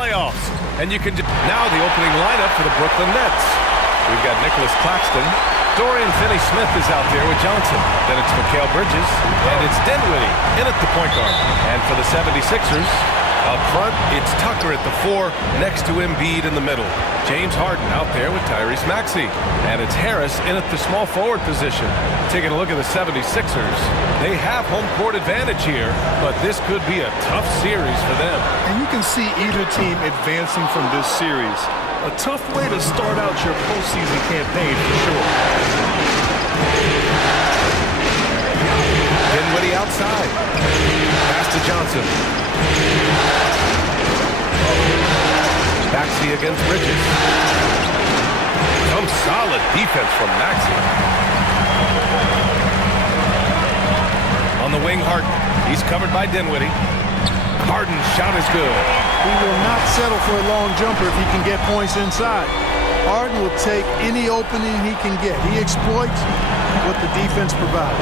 playoffs. And you can now the opening lineup for the Brooklyn Nets. We've got Nicholas Claxton. Dorian Finney-Smith is out there with Johnson. Then it's Mikal Bridges. And it's Dinwiddie in at the point guard. And for the 76ers, up front, it's Tucker at the 4 next to Embiid in the middle. James Harden out there with Tyrese Maxey. And it's Harris in at the small forward position. Taking a look at the 76ers, they have home court advantage here, but this could be a tough series for them. And you can see either team advancing from this series. A tough way to start out your postseason campaign for sure. Dinwiddie outside. Pass to Johnson. Maxey against Bridges. Some solid defense from Maxey. On the wing, Harden. He's covered by Dinwiddie. Harden's shot is good. He will not settle for a long jumper if he can get points inside. Harden will take any opening he can get. He exploits what the defense provides.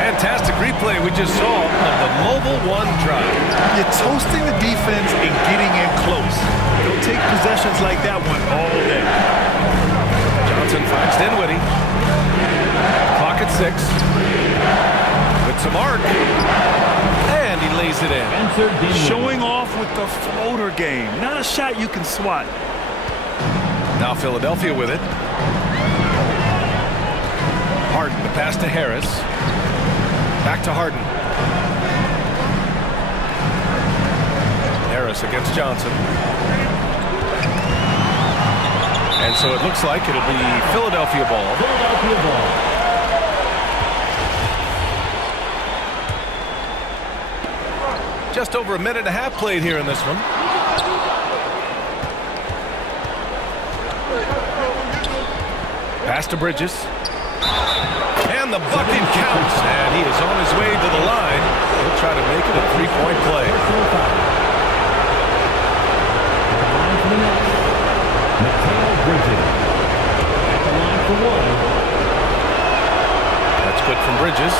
Fantastic replay we just saw of the mobile one drive. You're toasting the defense and getting in close. They'll take possessions like that one all day. Johnson finds Dinwiddie. Clock at 6. With some arc. And he lays it in. Showing off with the floater game. Not a shot you can swat. Now Philadelphia with it. Harden, the pass to Harris. Back to Harden. Harris against Johnson. And so it looks like it'll be Philadelphia ball. Philadelphia ball. Just over a minute and a half played here in this one. Pass to Bridges. And the bucket counts. And he is on his way to the line. He'll try to make it a three-point play. Mikal Bridges. At the line for 1. That's good from Bridges.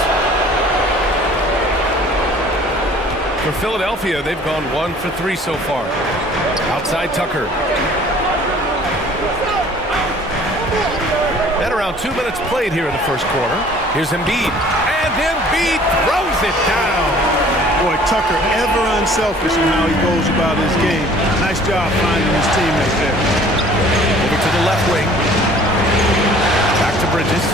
For Philadelphia, they've gone 1 for 3 so far. Outside Tucker. And around 2 minutes played here in the first quarter. Here's Embiid. And Embiid throws it down. Boy, Tucker ever unselfish in how he goes about his game. Nice job finding his teammates there. Over to the left wing. Back to Bridges.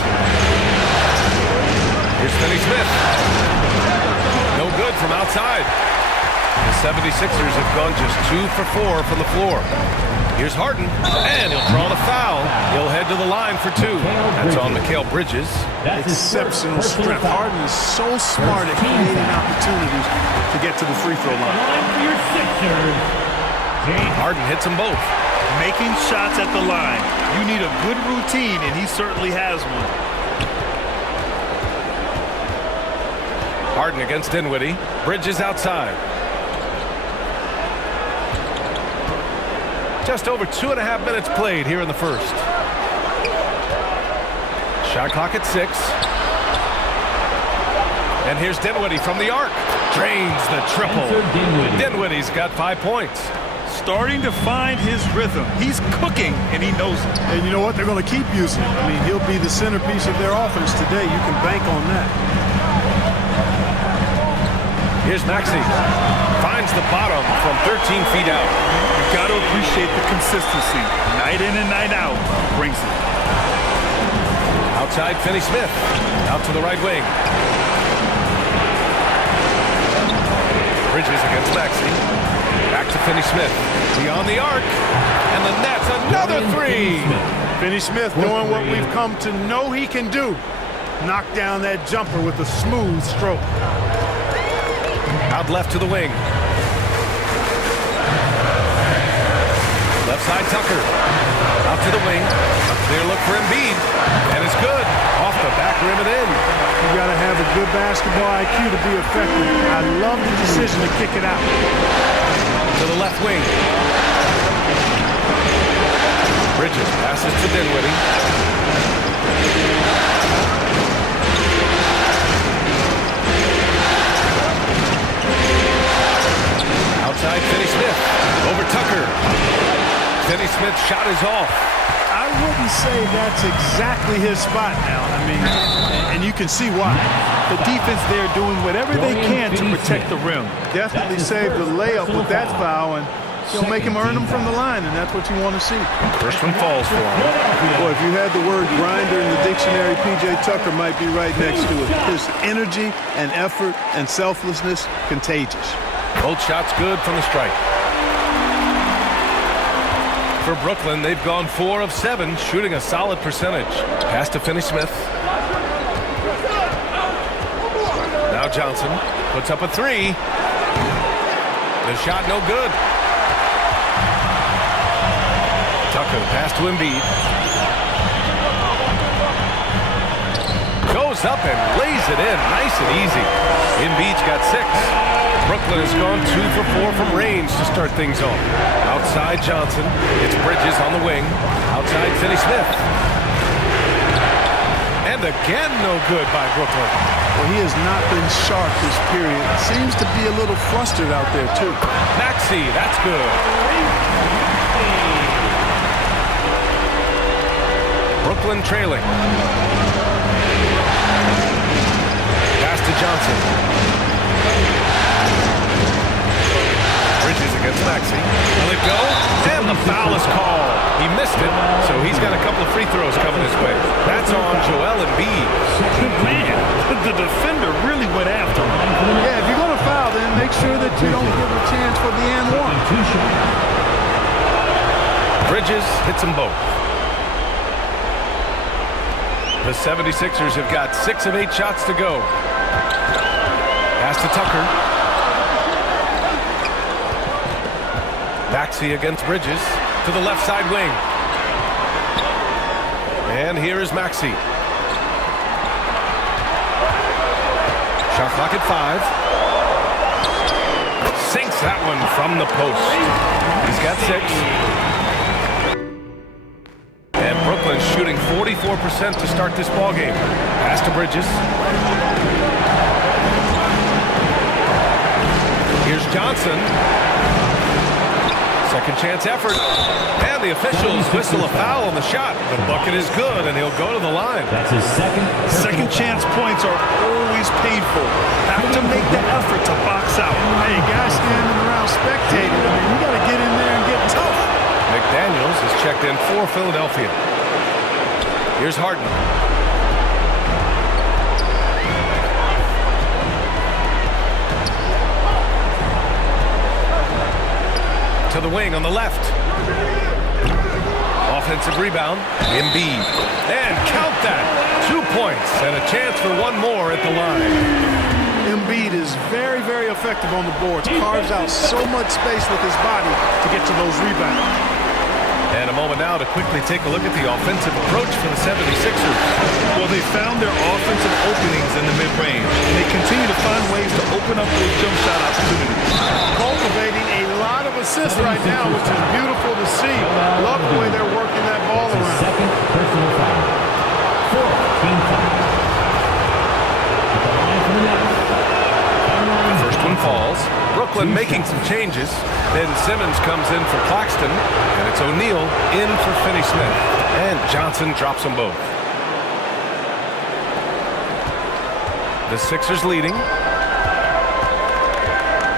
Here's Finney-Smith. No good from outside. The 76ers have gone just 2 for 4 from the floor. Here's Harden, and he'll draw the foul. He'll head to the line for 2. That's on Mikal Bridges. Exceptional strength. Harden is so smart at creating opportunities to get to the free throw line. Harden hits them both. Making shots at the line. You need a good routine, and he certainly has one. Harden against Dinwiddie. Bridges outside. Just over 2.5 minutes played here in the first. Shot clock at 6. And here's Dinwiddie from the arc. Drains the triple. Dinwiddie's got 5 points. Starting to find his rhythm. He's cooking, and he knows it. And you know what? They're going to keep using him. I mean, he'll be the centerpiece of their offense today. You can bank on that. Here's Maxey. Finds the bottom from 13 feet out. You've got to appreciate the consistency. Night in and night out. Brings it. Outside Finney-Smith. Out to the right wing. Bridges against Maxey. Back to Finney-Smith. Beyond the arc. And the Nets, another 3. Finney-Smith doing what we've come to know he can do. Knock down that jumper with a smooth stroke. Out left to the wing. Left side Tucker. Out to the wing. A clear look for Embiid. And it's good. Off the back rim and in. You got to have a good basketball IQ to be effective. I love the decision to kick it out. To the left wing. Bridges passes to Dinwiddie. Outside, Finney Smith. Over Tucker. Finney Smith's shot is off. I wouldn't say that's exactly his spot now. I mean, and you can see why. The defense there doing whatever they can to protect the rim. Definitely saved the layup with that foul, and he'll make him earn them from the line, and that's what you want to see. First one falls for him. Boy, if you had the word grinder in the dictionary, P.J. Tucker might be right next to it. His energy and effort and selflessness, contagious. Both shots good from the stripe. For Brooklyn, they've gone 4 of 7, shooting a solid percentage. Pass to Finney Smith. Now Johnson puts up a 3. The shot no good. Tucker, pass to Embiid. Goes up and lays it in, nice and easy. Embiid's got 6. Brooklyn has gone 2 for 4 from range to start things off. Outside Johnson. It's Bridges on the wing. Outside Finney Smith. And again no good by Brooklyn. Well, he has not been sharp this period. Seems to be a little flustered out there, too. Maxey, that's good. Brooklyn trailing. Pass to Johnson. Bridges against Maxey. Will it go? And the foul is called. He missed it, so he's got a couple of free throws coming his way. That's on Joel Embiid. Man, the defender really went after him. Yeah, if you're going to foul, then make sure that you don't give a chance for the and one. Bridges hits them both. The 76ers have got 6 of 8 shots to go. Pass to Tucker. Maxey against Bridges to the left side wing. And here is Maxey. Shot clock at 5. Sinks that one from the post. He's got 6. And Brooklyn's shooting 44% to start this ballgame. Pass to Bridges. Here's Johnson. Second chance effort. And the officials whistle a foul on the shot. The bucket is good, and he'll go to the line. That's his Second chance points are always painful. Have to make the effort to box out. Hey, guys standing around spectating. I mean, you got to get in there and get tough. McDaniels is checked in for Philadelphia. Here's Harden. To the wing on the left. Offensive rebound. Embiid. And count that. 2 points and a chance for one more at the line. Embiid is very, very effective on the boards. Carves out so much space with his body to get to those rebounds. And a moment now to quickly take a look at the offensive approach for the 76ers. Well, they found their offensive openings in the mid-range, and they continue to find ways to open up those jump shot opportunities. Cultivating a lot of assists right now, which is beautiful to see. Love the way they're working that ball around. second personal foul. 4th team foul. At the line for the net. First one falls. Brooklyn making some changes. Then Simmons comes in for Claxton, and it's O'Neal in for Finney Smith. And Johnson drops them both. The Sixers leading.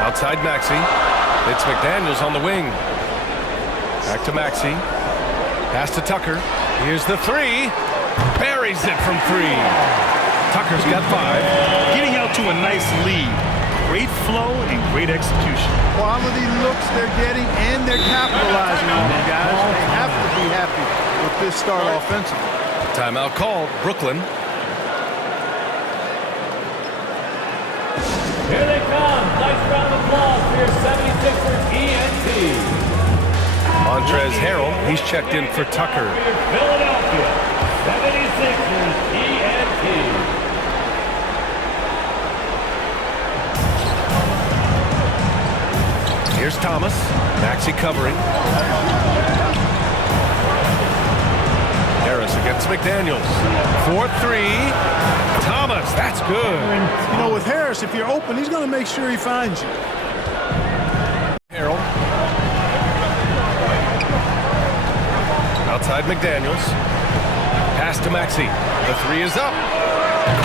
Outside Maxey. It's McDaniels on the wing. Back to Maxey. Pass to Tucker. Here's the 3. Buries it from 3. Tucker's got 5. Getting out to a nice lead. Great flow and great execution. Quality looks they're getting, and they're capitalizing on them, guys. They have to be happy with this start offensively. Timeout called. Brooklyn. Here they come. Nice round of applause for your 76ers ENT. Montrezl Harrell, he's checked in for Tucker. Philadelphia 76ers ENT. Here's Thomas. Maxey covering. Harris against McDaniels. 4-3. Thomas, that's good. You know, with Harris, if you're open, he's going to make sure he finds you. Outside McDaniels. Pass to Maxey. The three is up.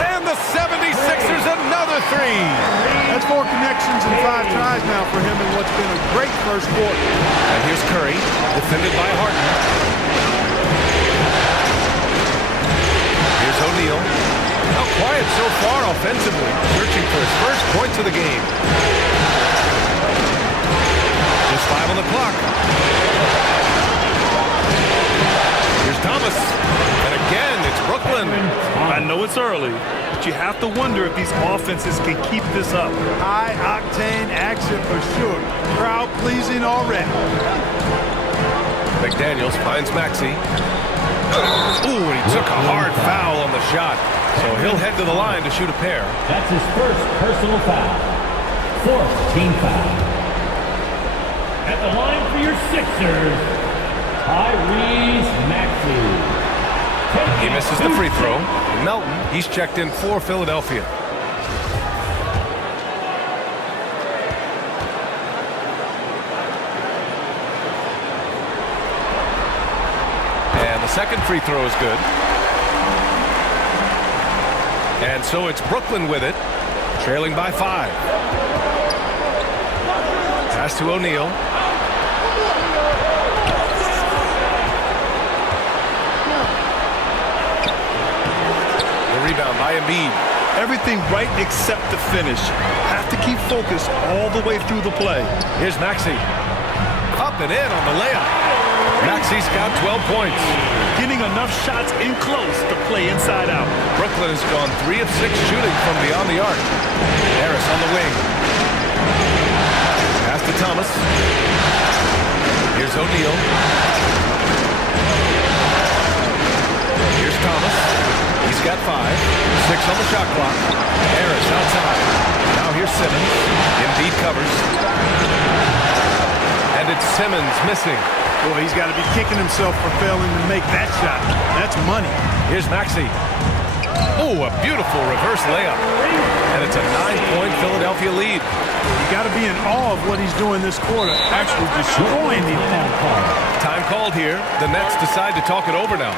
And the 76ers another three. That's 4 connections and 5 tries now for him in what's been a great first quarter. And here's Curry, defended by Harden. Here's O'Neal. How quiet so far offensively, searching for his first points of the game. Just 5 on the clock. Here's Thomas. And again, it's Brooklyn. I know it's early, but you have to wonder if these offenses can keep this up. High-octane action for sure. Crowd-pleasing already. McDaniels finds Maxey. Ooh, and he took a hard foul on the shot. So he'll head to the line to shoot a pair. That's his first personal foul. 4th team foul. At the line for your Sixers, Tyrese Maxey. He misses the free throw. Melton, he's checked in for Philadelphia. And the second free throw is good. And so it's Brooklyn with it, trailing by 5. Pass to O'Neal. The rebound by Embiid. Everything right except the finish. Have to keep focused all the way through the play. Here's Maxey. Up and in on the layup. Maxey's got 12 points. Getting enough shots in close to play inside out. Brooklyn has gone 3 of 6 shooting from beyond the arc. Harris on the wing. Pass to Thomas. Here's O'Neal. Here's Thomas. He's got 5. 6 on the shot clock. Harris outside. Now here's Simmons. Embiid covers. And it's Simmons missing. Boy, he's got to be kicking himself for failing to make that shot. That's money. Here's Maxey. Oh, a beautiful reverse layup. And it's a 9-point Philadelphia lead. You got to be in awe of what he's doing this quarter. Actually destroying the opponent. Time called here. The Nets decide to talk it over now.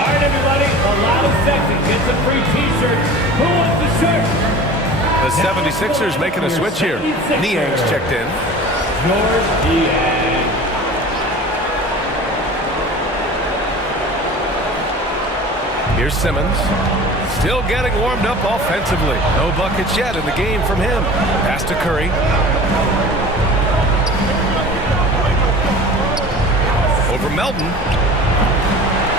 All right, everybody, a lot of section gets a free T-shirt. Who wants the shirt? The 76ers making a switch here. Niang's checked in. George Niang. Here's Simmons. Still getting warmed up offensively. No buckets yet in the game from him. Pass to Curry. Over Melton.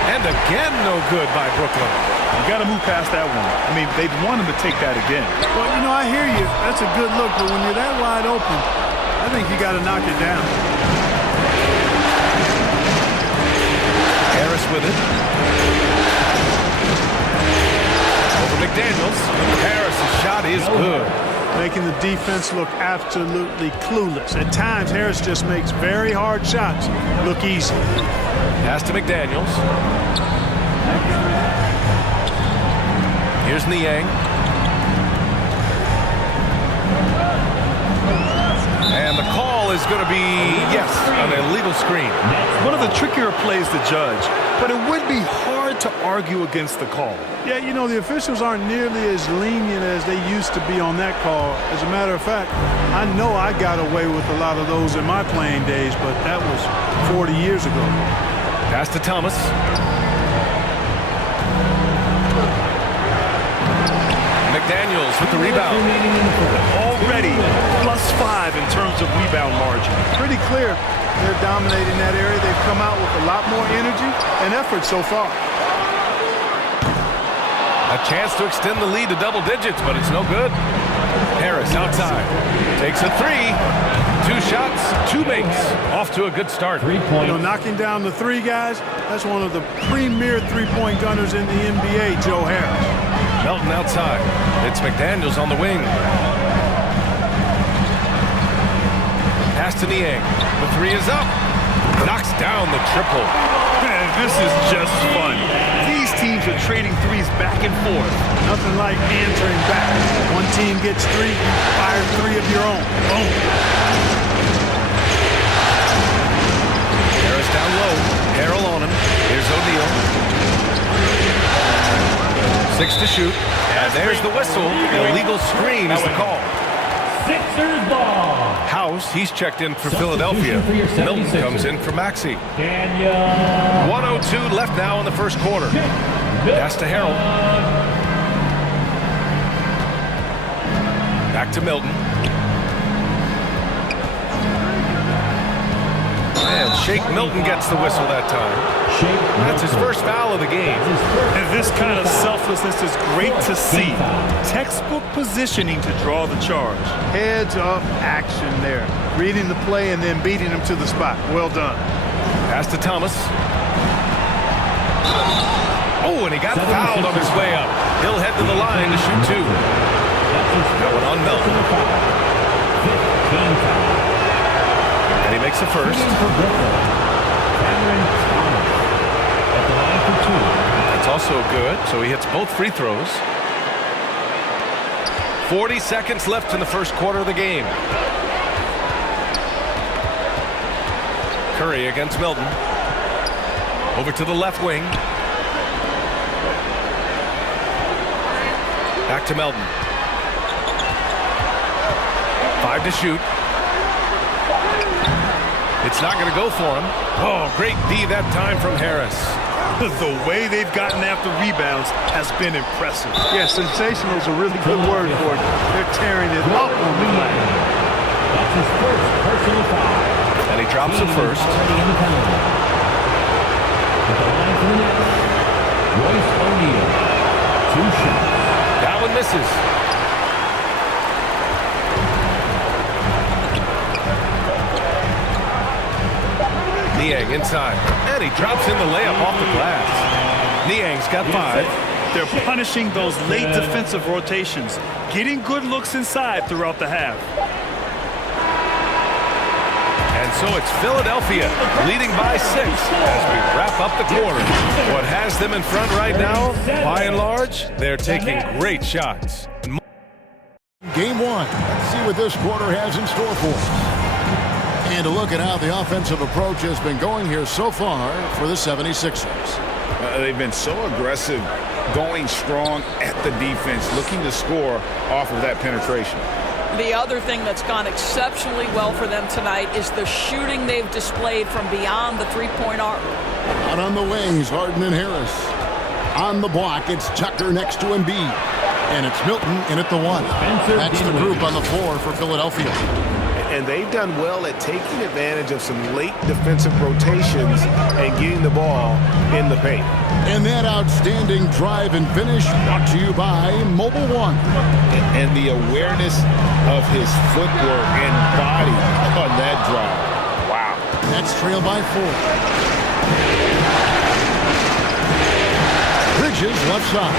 And again, no good by Brooklyn. You got to move past that one. I mean, they'd want him to take that again. Well, you know, I hear you. That's a good look, but when you're that wide open, I think you got to knock it down. Harris with it. Over McDaniels. Harris' shot is good. Making the defense look absolutely clueless. At times, Harris just makes very hard shots look easy. Pass to McDaniels. Here's Niang. And the call is going to be, yes, an illegal screen. One of the trickier plays to judge, but it would be hard to argue against the call. Yeah, you know, the officials aren't nearly as lenient as they used to be on that call. As a matter of fact, I know I got away with a lot of those in my playing days, but that was 40 years ago. Pass to Thomas. McDaniels with the rebound. Already +5 in terms of rebound margin. Pretty clear they're dominating that area. They've come out with a lot more energy and effort so far. A chance to extend the lead to double digits, but it's no good. Harris outside. Takes a 3. 2 shots, 2 makes. Off to a good start. 3 You points. know, knocking down the 3 guys, that's one of the premier three-point gunners in the NBA, Joe Harris. Melton outside. It's McDaniels on the wing. Pass to Niang. The 3 is up. Knocks down the triple. Man, this is just fun. These teams are trading threes back and forth. Nothing like answering back. One team gets 3, fire 3 of your own. Boom. down low. Harrell on him. Here's O'Neal. 6 to shoot. And there's the whistle. Illegal screen is the call. Sixers ball. House, he's checked in for Philadelphia. For your Milton 76ers. comes in for Maxey. Daniel. 1:02 left now in the first quarter. Pass to Harrell. Back to Milton. And Shake Milton gets the whistle that time. That's his first foul of the game. And this kind of selflessness is great to see. Textbook positioning to draw the charge. Heads up action there. Reading the play and then beating him to the spot. Well done. Pass to Thomas. Oh, and he got fouled on his way up. He'll head to the line to shoot 2. That one on Milton. And he makes the first. That's also good, so he hits both free throws. 40 seconds left in the first quarter of the game. Curry against Milton. Over to the left wing. Back to Milton. 5 to shoot. It's not going to go for him. Oh, great D that time from Harris. The way they've gotten after rebounds has been impressive. Yeah, sensational is a really good word for it. They're tearing it up on the line. That's his first personal foul. And he drops it first. Already in the penalty. At the line for the net, Royce O'Neal. 2 shots. That one misses. Niang inside. And he drops in the layup off the glass. Niang's got 5. They're punishing those late defensive rotations, getting good looks inside throughout the half. And so it's Philadelphia leading by 6 as we wrap up the quarter. What has them in front right now, by and large, they're taking great shots. Game 1. Let's see what this quarter has in store for us. And a look at how the offensive approach has been going here so far for the 76ers. They've been so aggressive, going strong at the defense, looking to score off of that penetration. The other thing that's gone exceptionally well for them tonight is the shooting they've displayed from beyond the three-point arc. Out on the wings, Harden and Harris. On the block, it's Tucker next to Embiid. And it's Milton in at the 1. That's the group on the floor for Philadelphia. And they've done well at taking advantage of some late defensive rotations and getting the ball in the paint. And that outstanding drive and finish brought to you by Mobile One. And the awareness of his footwork and body on that drive. Wow. That's trailed by 4. Bridges left side.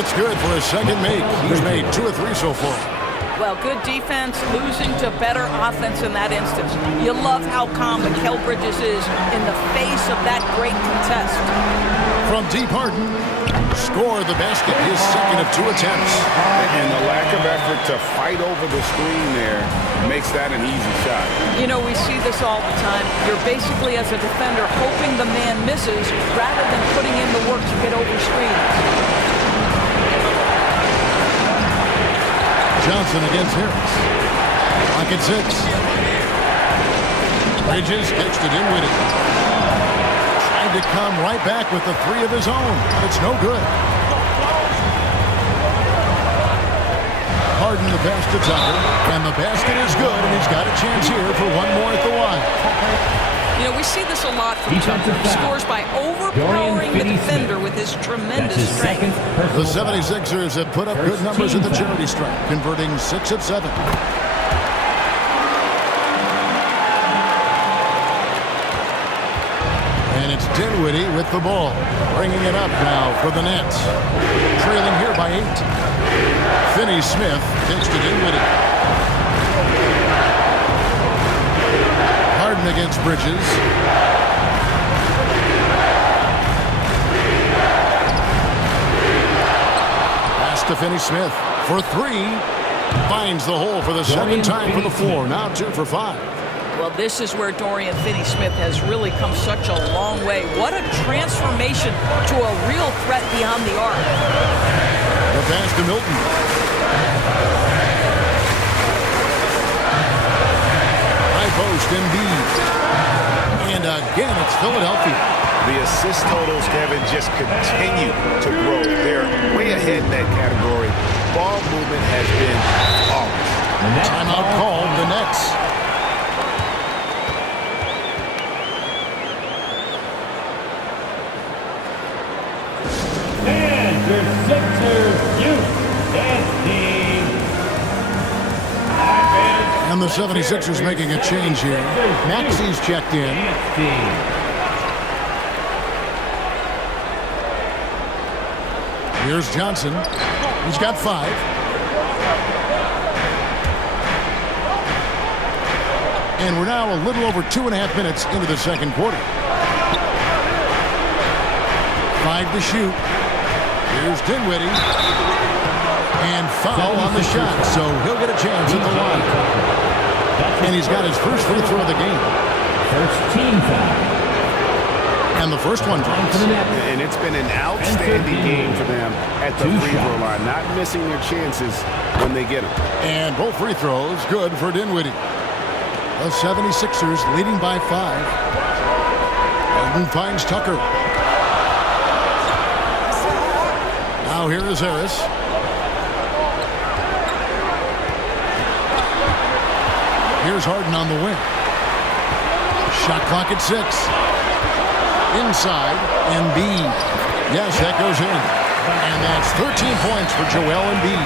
It's good for a second make. He's made 2 or 3 so far. Well, good defense, losing to better offense in that instance. You love how calm Mikal Bridges is in the face of that great contest. From deep, Harden scored the basket, his second of 2 attempts. And the lack of effort to fight over the screen there makes that an easy shot. You know, we see this all the time. You're basically, as a defender, hoping the man misses rather than putting in the work to get over screens. Johnson against Harris. Clock at 6. Bridges pitched it in with it. Trying to come right back with the 3 of his own. It's no good. Harden the pass to Tucker. And the basket is good, and he's got a chance here for one more at the line. You know, we see this a lot from Tucker. He scores by overpowering the defender with his tremendous strength. The 76ers have put up good numbers at the charity stripe, converting 6 of 7. And it's Dinwiddie with the ball, bringing it up now for the Nets. Trailing here by 8. Finney-Smith pitched to Dinwiddie. Harden against Bridges. Pass to Finney-Smith for 3. Finds the hole for the second time for the floor. Now 2 for 5. Well, this is where Dorian Finney-Smith has really come such a long way. What a transformation to a real threat beyond the arc. The pass to Milton. High post, Embiid. And again, it's Philadelphia. The assist totals, Kevin, just continue to grow. They're way ahead in that category. Ball movement has been flawless. Timeout called, the Nets. And your Sixers youth dance team. And the 76ers making a change here. Maxey's checked in. Dance team. Here's Johnson. He's got 5. And we're now a little over 2.5 minutes into the second quarter. 5 to shoot. Here's Dinwiddie. And foul on the shot, so he'll get a chance at the line. And he's got his first free throw of the game. First team foul. And the first one drops. And it's been an outstanding game for them at the free throw line, not missing their chances when they get them. And both free throws good for Dinwiddie. The 76ers leading by 5. Elton finds Tucker. Now here is Harris. Here's Harden on the wing. Shot clock at 6. Inside, Embiid. Yes, that goes in. And that's 13 points for Joel Embiid.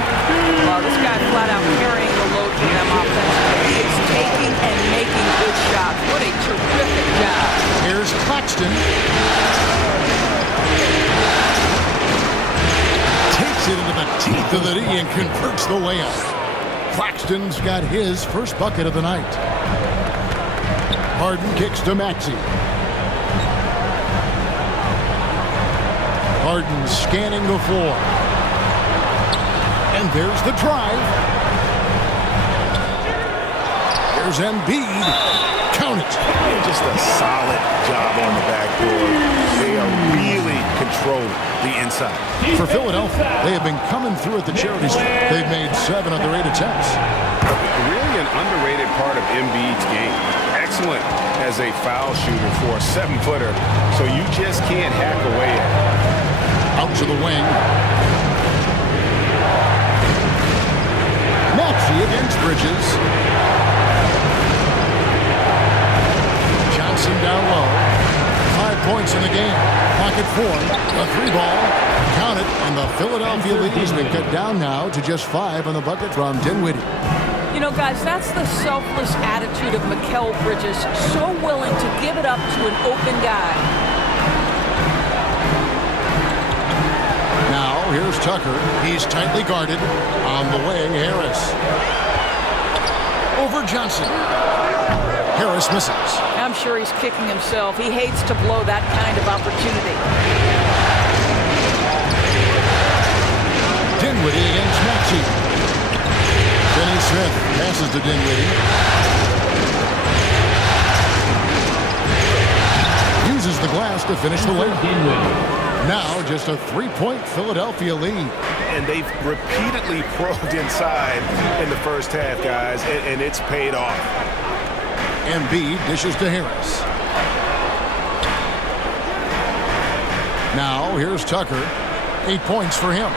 Well, this guy flat out carrying the load for them offensively. He is taking and making good shots. What a terrific job. Here's Claxton. Takes it into the teeth of the D and converts the layup. Claxton's got his first bucket of the night. Harden kicks to Maxey. Harden scanning the floor. And there's the drive. There's Embiid. Count it. Just a solid job on the backboard. They are really controlling the inside. For Philadelphia, they have been coming through at the charity stripe. They've made 7 of their 8 attempts. Really an underrated part of Embiid's game. Excellent as a foul shooter for a 7-footer, so you just can't hack away at it. Out to the wing. Maxey against Bridges. Johnson down low. 5 points in the game. Pocket 4. A 3-ball. Count it. And the Philadelphia lead has been cut down now to just 5 on the bucket from Dinwiddie. You know, guys, that's the selfless attitude of Mikal Bridges. So willing to give it up to an open guy. Now, here's Tucker. He's tightly guarded. On the wing, Harris. Over Johnson. Harris misses. I'm sure he's kicking himself. He hates to blow that kind of opportunity. Dinwiddie against Maxey. Finney-Smith passes to Dinwiddie. Uses the glass to finish the layup. Now just a 3-point Philadelphia lead. And they've repeatedly probed inside in the first half, guys, and it's paid off. Embiid dishes to Harris. Now here's Tucker. 8 points for him.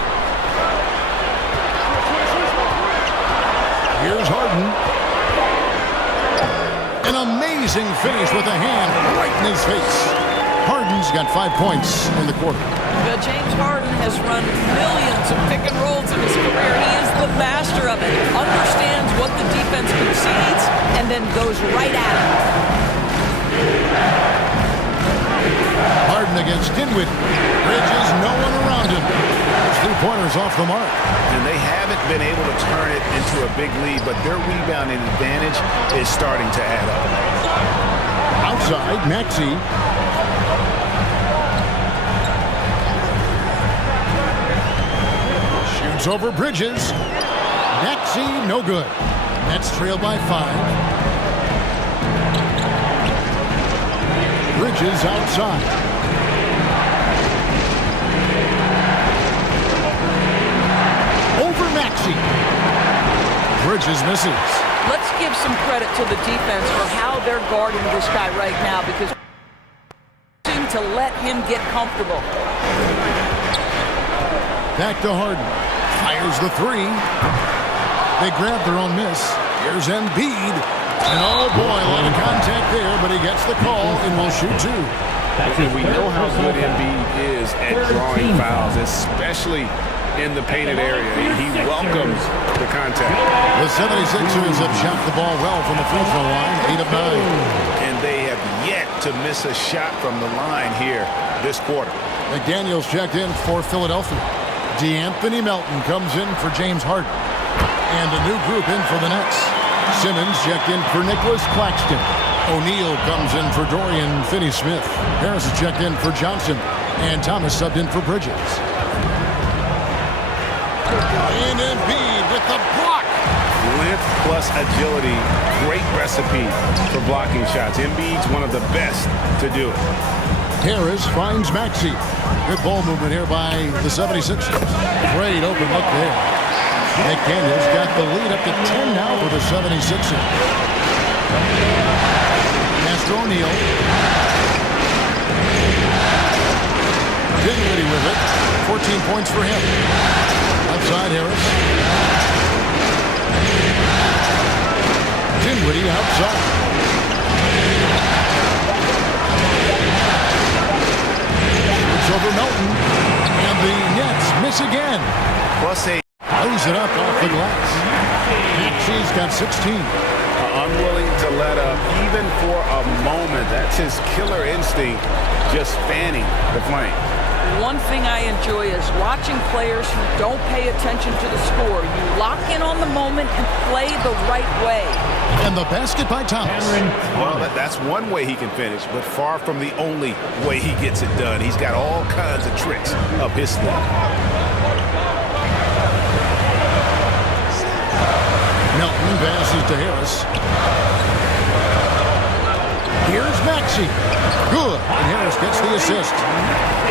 Here's Harden. An amazing finish with a hand right in his face. Harden's got 5 points in the quarter. James Harden has run millions of pick and rolls in his career. He is the master of it. Understands what the defense concedes and then goes right at it. Harden against Dinwiddie. Bridges, no one around him. Those 3-pointers off the mark. And they haven't been able to turn it into a big lead, but their rebounding advantage is starting to add up. Outside, Maxey. Shoots over Bridges. Maxey, no good. Nets trail by 5. Bridges outside. Over Maxey. Bridges misses. Let's give some credit to the defense for how they're guarding this guy right now, because seem to let him get comfortable. Back to Harden. Fires the three. They grab their own miss. Here's Embiid. And oh boy, a lot of contact there, but he gets the call and will shoot two. And we know how good Embiid is at drawing fouls, especially in the painted area. He welcomes the contact. The 76ers have shot the ball well from the free throw line, 8 of 9. And they have yet to miss a shot from the line here this quarter. McDaniels checked in for Philadelphia. DeAnthony Melton comes in for James Harden. And a new group in for the Nets. Simmons checked in for Nicholas Claxton. O'Neal comes in for Dorian Finney-Smith. Harris is checked in for Johnson. And Thomas subbed in for Bridges. And Embiid with the block. Length plus agility, great recipe for blocking shots. Embiid's one of the best to do it. Harris finds Maxey. Good ball movement here by the 76ers. Great open look there. McDaniels got the lead up to 10 now for the 76ers. Master O'Neal. Dinwiddie with it. 14 points for him. Outside Harris. Dinwiddie outside. It's over Melton. And the Nets miss again. Plus a Lays it up off the glass. Maxey's got 16. Unwilling to let up even for a moment. That's his killer instinct, just fanning the flame. One thing I enjoy is watching players who don't pay attention to the score. You lock in on the moment and play the right way. And the basket by Thomas. Well, that's one way he can finish, but far from the only way he gets it done. He's got all kinds of tricks up his sleeve. Melton passes to Harris. Here's Maxey. Good. And Harris gets the assist.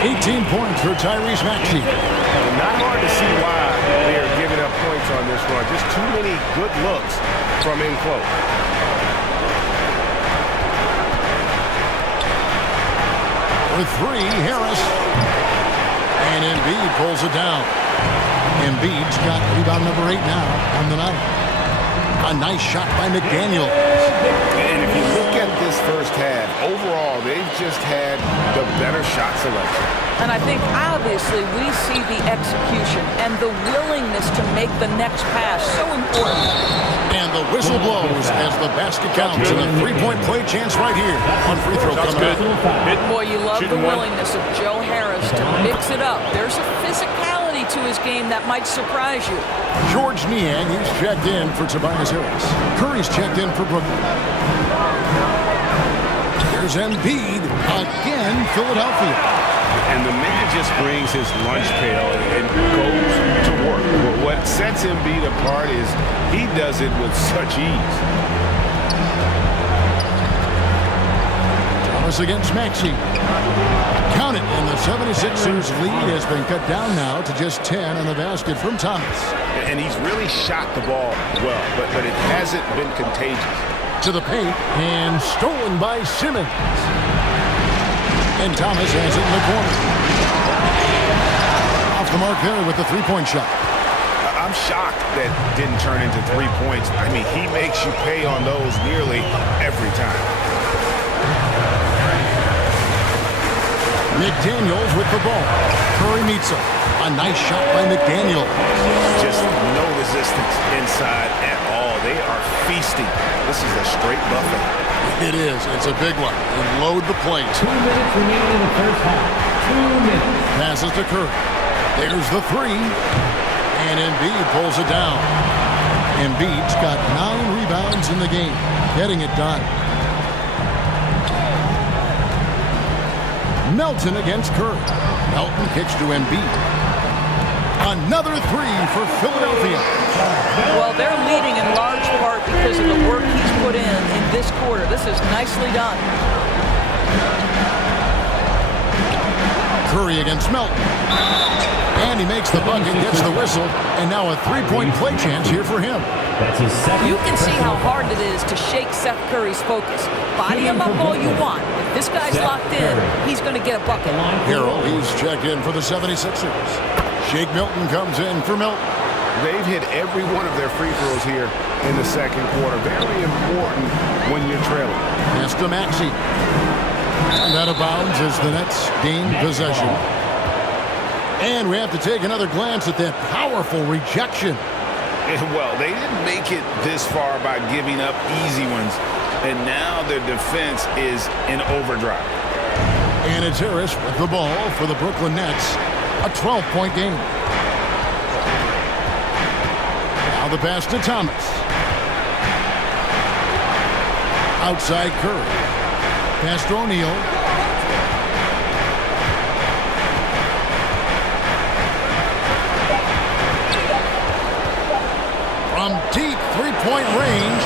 18 points for Tyrese Maxey. Not hard to see why they are giving up points on this run. Just too many good looks from in close. With three, Harris. And Embiid pulls it down. Embiid's got rebound number 8 now on the night. A nice shot by McDaniel. And if you look at this first half, overall, they've just had the better shot selection. And I think, obviously, we see the execution and the willingness to make the next pass so important. And the whistle blows as the basket counts. And a three-point play chance right here. One free throw coming up. Boy, you love the willingness of Joe Harris to mix it up. There's a physicality to his game that might surprise you. George Niang, he's checked in for Tobias Harris. Curry's checked in for Brooklyn. Here's Embiid. Again, Philadelphia. And the man just brings his lunch pail and goes to work. But what sets Embiid apart is he does it with such ease. Thomas against Maxey. Count it, and the 76ers lead has been cut down now to just 10 on the basket from Thomas. And he's really shot the ball well, but it hasn't been contagious. To the paint, and stolen by Simmons. And Thomas has it in the corner. Off the mark there with the three-point shot. I'm shocked that didn't turn into 3 points. I mean, he makes you pay on those nearly every time. McDaniels with the ball. Curry meets him. A nice shot by McDaniels. Just no resistance inside at all. They are feasting. This is a straight buffet. It is. It's a big one. And load the plate. 2 minutes remaining in the first half. 2 minutes. Passes to Curry. There's the three. And Embiid pulls it down. Embiid's got 9 rebounds in the game. Getting it done. Melton against Curry. Melton kicks to Embiid. Another three for Philadelphia. Well, they're leading in large part because of the work he's put in this quarter. This is nicely done. Curry against Melton. And he makes the bucket, gets the whistle, and now a three-point play chance here for him. That's his second. You can see how hard it is to shake Seth Curry's focus. Body him up all you want. If this guy's locked in, he's going to get a bucket. Harrell, he's checked in for the 76ers. Shake Milton comes in for Milton. They've hit every one of their free throws here in the second quarter. Very important when you're trailing. Pass to Maxey. And out of bounds as the Nets gain possession. And we have to take another glance at that powerful rejection. Well, they didn't make it this far by giving up easy ones. And now their defense is in overdrive. And it's Harris with the ball for the Brooklyn Nets. A 12-point game. Now the pass to Thomas. Outside Curry. Pass to O'Neal. From deep three-point range.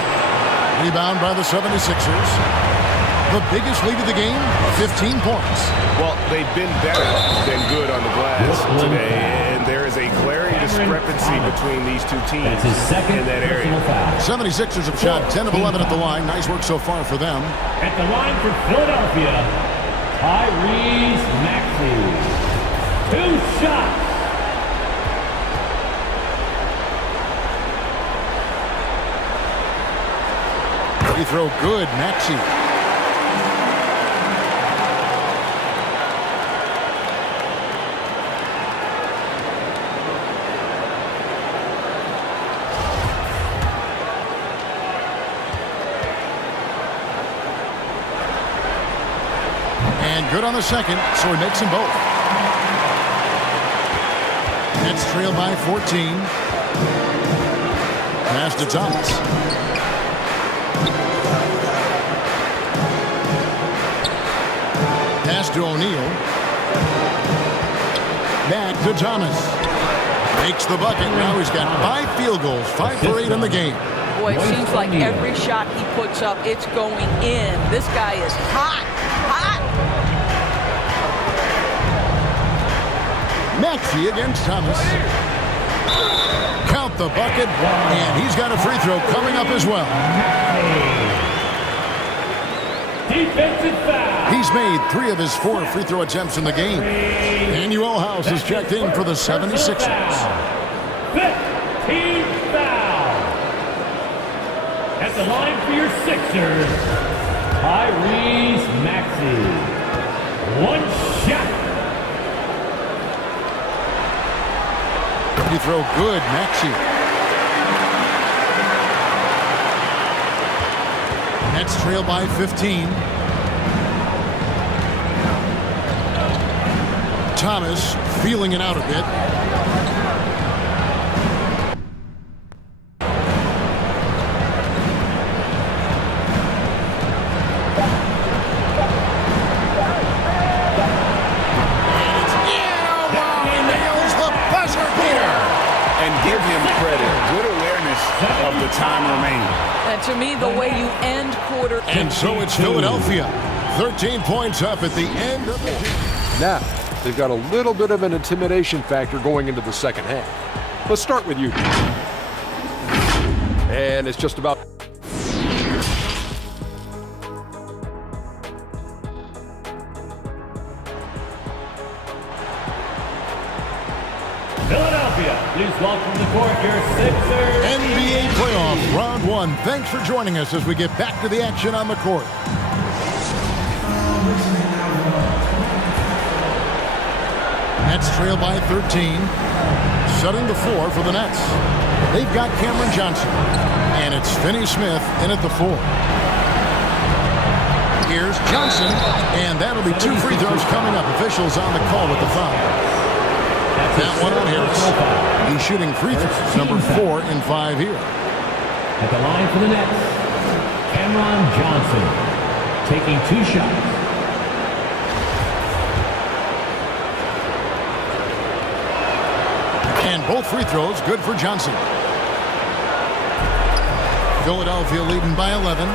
Rebound by the 76ers. The biggest lead of the game, 15 points. Well, they've been better than good on the glass today, and there is a glaring discrepancy between these two teams That's his second in that area. 76ers have shot 10 of 11 at the line. Nice work so far for them. At the line for Philadelphia, Tyrese Maxey. 2 shots. Free throw good, Maxey. And good on the second, so he makes them both. Nets trail by 14. Pass to Thomas. Pass to O'Neal. Back to Thomas. Makes the bucket. Now he's got 5 field goals, 5 for 8 in the game. Boy, it seems like every shot he puts up, it's going in. This guy is hot, hot. Maxey against Thomas. Count the bucket, and he's got a free throw coming up as well. Defensive foul. He's made 3 of his 4 free throw attempts in the game. Manuel House is checked in for the 76ers. 15 foul. At the line for your Sixers, Tyrese Maxey. 1 shot. Free throw good, Maxey. Nets trail by 15. Thomas feeling it out a bit. Give him credit. Good awareness of the time remaining. And to me, the way you end quarter. And so it's Philadelphia. 13 points up at the end of the game. Now, they've got a little bit of an intimidation factor going into the second half. Let's start with you. And it's just about... Philadelphia, please welcome to the court your Sixers. NBA playoff round 1. Thanks for joining us as we get back to the action on the court. Nets trail by 13. Setting the floor for the Nets. They've got Cameron Johnson. And it's Finney-Smith in at the 4. Here's Johnson. And that'll be 2 free throws coming up. Officials on the call with the foul. That one on Harris. He's shooting free throws, number 4 and 5 here. At the line for the Nets, Cameron Johnson taking 2 shots. And both free throws good for Johnson. Philadelphia leading by 11.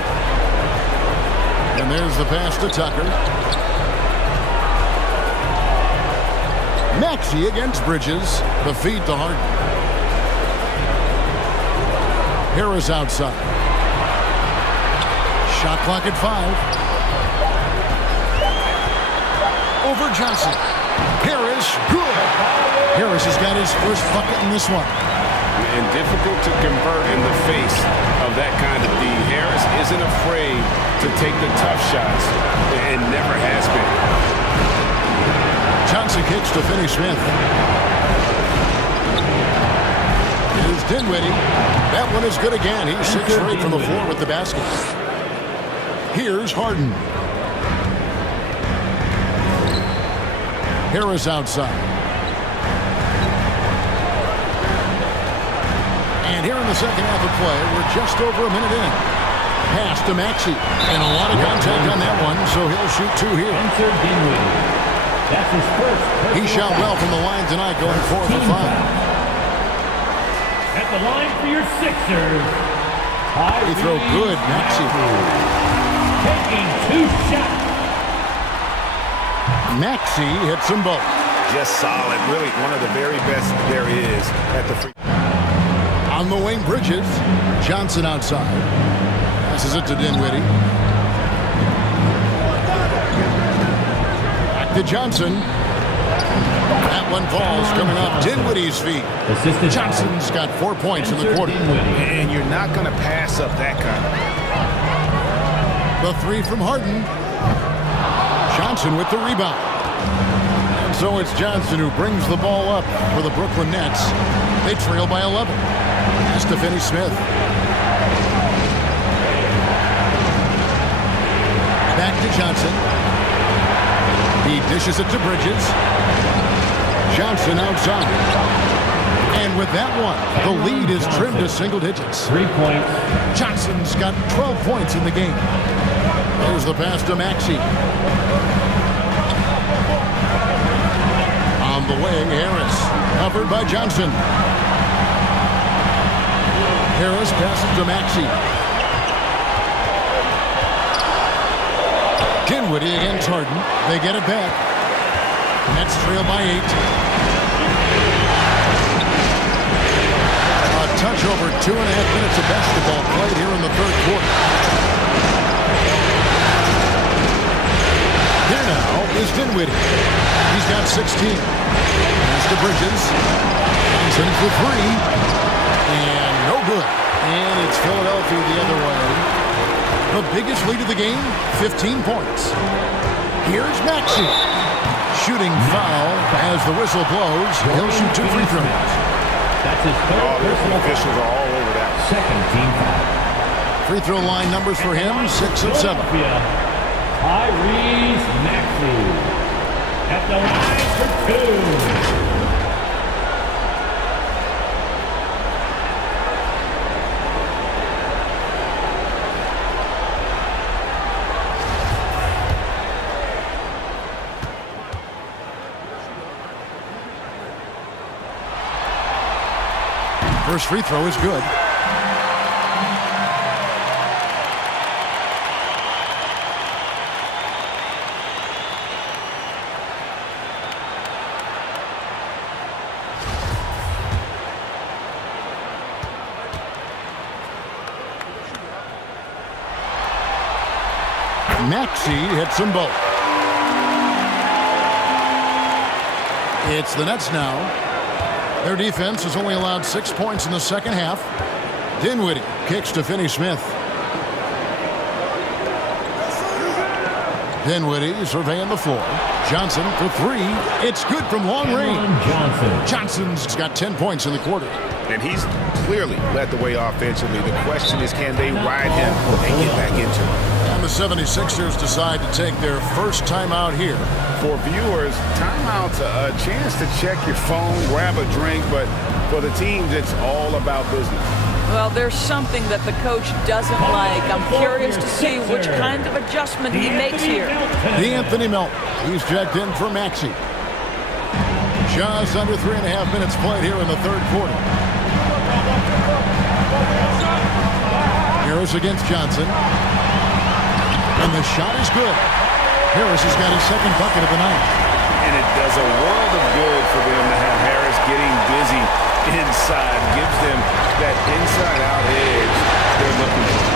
And there's the pass to Tucker. Maxey against Bridges. The feed to Harden. Harris outside. Shot clock at 5. Over Johnson. Harris, good. Harris has got his first bucket in this one. And difficult to convert in the face of that kind of D. Harris isn't afraid to take the tough shots and never has been. Johnson kicks to Finney-Smith. Here's Dinwiddie. That one is good again. He's 6 straight from the floor with the basket. Here's Harden. Harris outside. And here in the second half of play, we're just over a minute in. Pass to Maxey. And a lot of contact on that one, so he'll shoot 2 here. That's his first. He shot well from the line tonight, going 4 for 5. At the line for your Sixers. He throw good, Maxey. Taking 2 shots. Maxey hits them both. Just solid. Really one of the very best there is at the free. On the wing, Bridges. Johnson outside. Passes it to Dinwiddie. Back to Johnson. That one falls coming off Dinwiddie's feet. Johnson's got 4 points in the quarter. And you're not going to pass up that kind of. The 3 from Harden. Johnson with the rebound. And so it's Johnson who brings the ball up for the Brooklyn Nets. They trail by 11. Pass to Finney-Smith. Back to Johnson. He dishes it to Bridges. Johnson outside. And with that one, the lead is trimmed to single digits. 3 points. Johnson's got 12 points in the game. There's the pass to Maxey. On the wing, Harris. Covered by Johnson. Harris passes to Maxey. Dinwiddie against Harden. They get it back. Nets trail by 8. A touch over 2.5 minutes of basketball played here in the third quarter. Here now is Dinwiddie. He's got 16. Pass to Bridges. Johnson for 3. And no good. And it's Philadelphia the other way. The biggest lead of the game, 15 points. Here's Maxey. Shooting foul as the whistle blows. He'll shoot 2 free throws. That's his third personal Officials are all over that. second team foul. Free throw line numbers for him, 6 of 7. Tyrese Maxey at the line for 2. First free throw is good. Maxey hits them both. It's the Nets now. Their defense has only allowed 6 points in the second half. Dinwiddie kicks to Finney-Smith. Dinwiddie surveying the floor. Johnson for 3. It's good from long range. Johnson's got 10 points in the quarter. And he's clearly led the way offensively. The question is, can they ride him and get back into it? And the 76ers decide to take their first timeout here. For viewers, timeout's a chance to check your phone, grab a drink, but for the teams, it's all about business. Well, there's something that the coach doesn't like. I'm curious to see which kind of adjustment he makes here. Anthony Melton. He's checked in for Maxey. Just under 3.5 minutes played here in the third quarter. Harris against Johnson. And the shot is good. Harris has got his second bucket of the night. And it does a world of good for them to have Harris getting busy inside. Gives them that inside-out edge they're looking for.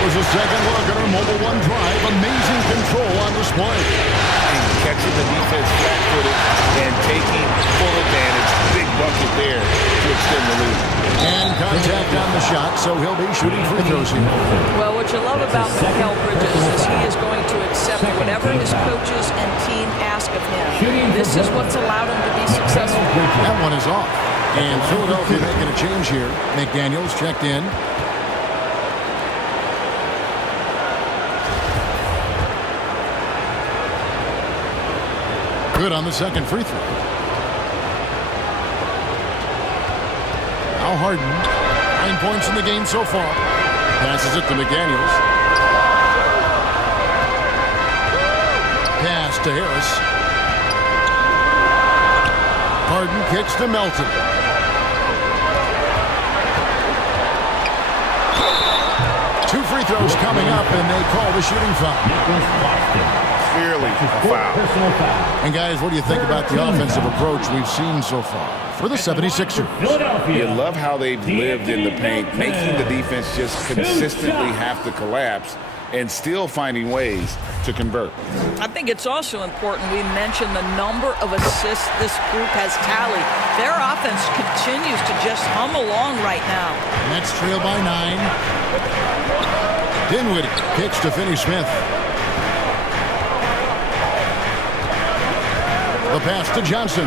There's a second look at our Mobile One drive. Amazing control on display. And catching the defense flat-footed and taking full advantage. Big bucket there to extend the lead. And contact on the shot, so he'll be shooting free throws here. Well, what you love about Mikal Bridges is he is going to accept whatever his coaches and team ask of him. This is what's allowed him to be successful. That one is off. And Philadelphia making a change here. McDaniels checked in. Good on the second free throw. Now Harden. 9 points in the game so far. Passes it to McDaniels. Pass to Harris. Harden kicks to Melton. Two free throws coming up, and they call the shooting foul. Clearly a foul. And guys, what do you think about the offensive approach we've seen so far for the 76ers? You love how they've lived in the paint, making the defense just consistently have to collapse and still finding ways to convert. I think it's also important we mention the number of assists this group has tallied. Their offense continues to just hum along right now. Nets trail by 9. Dinwiddie kicks to Finney-Smith. The pass to Johnson.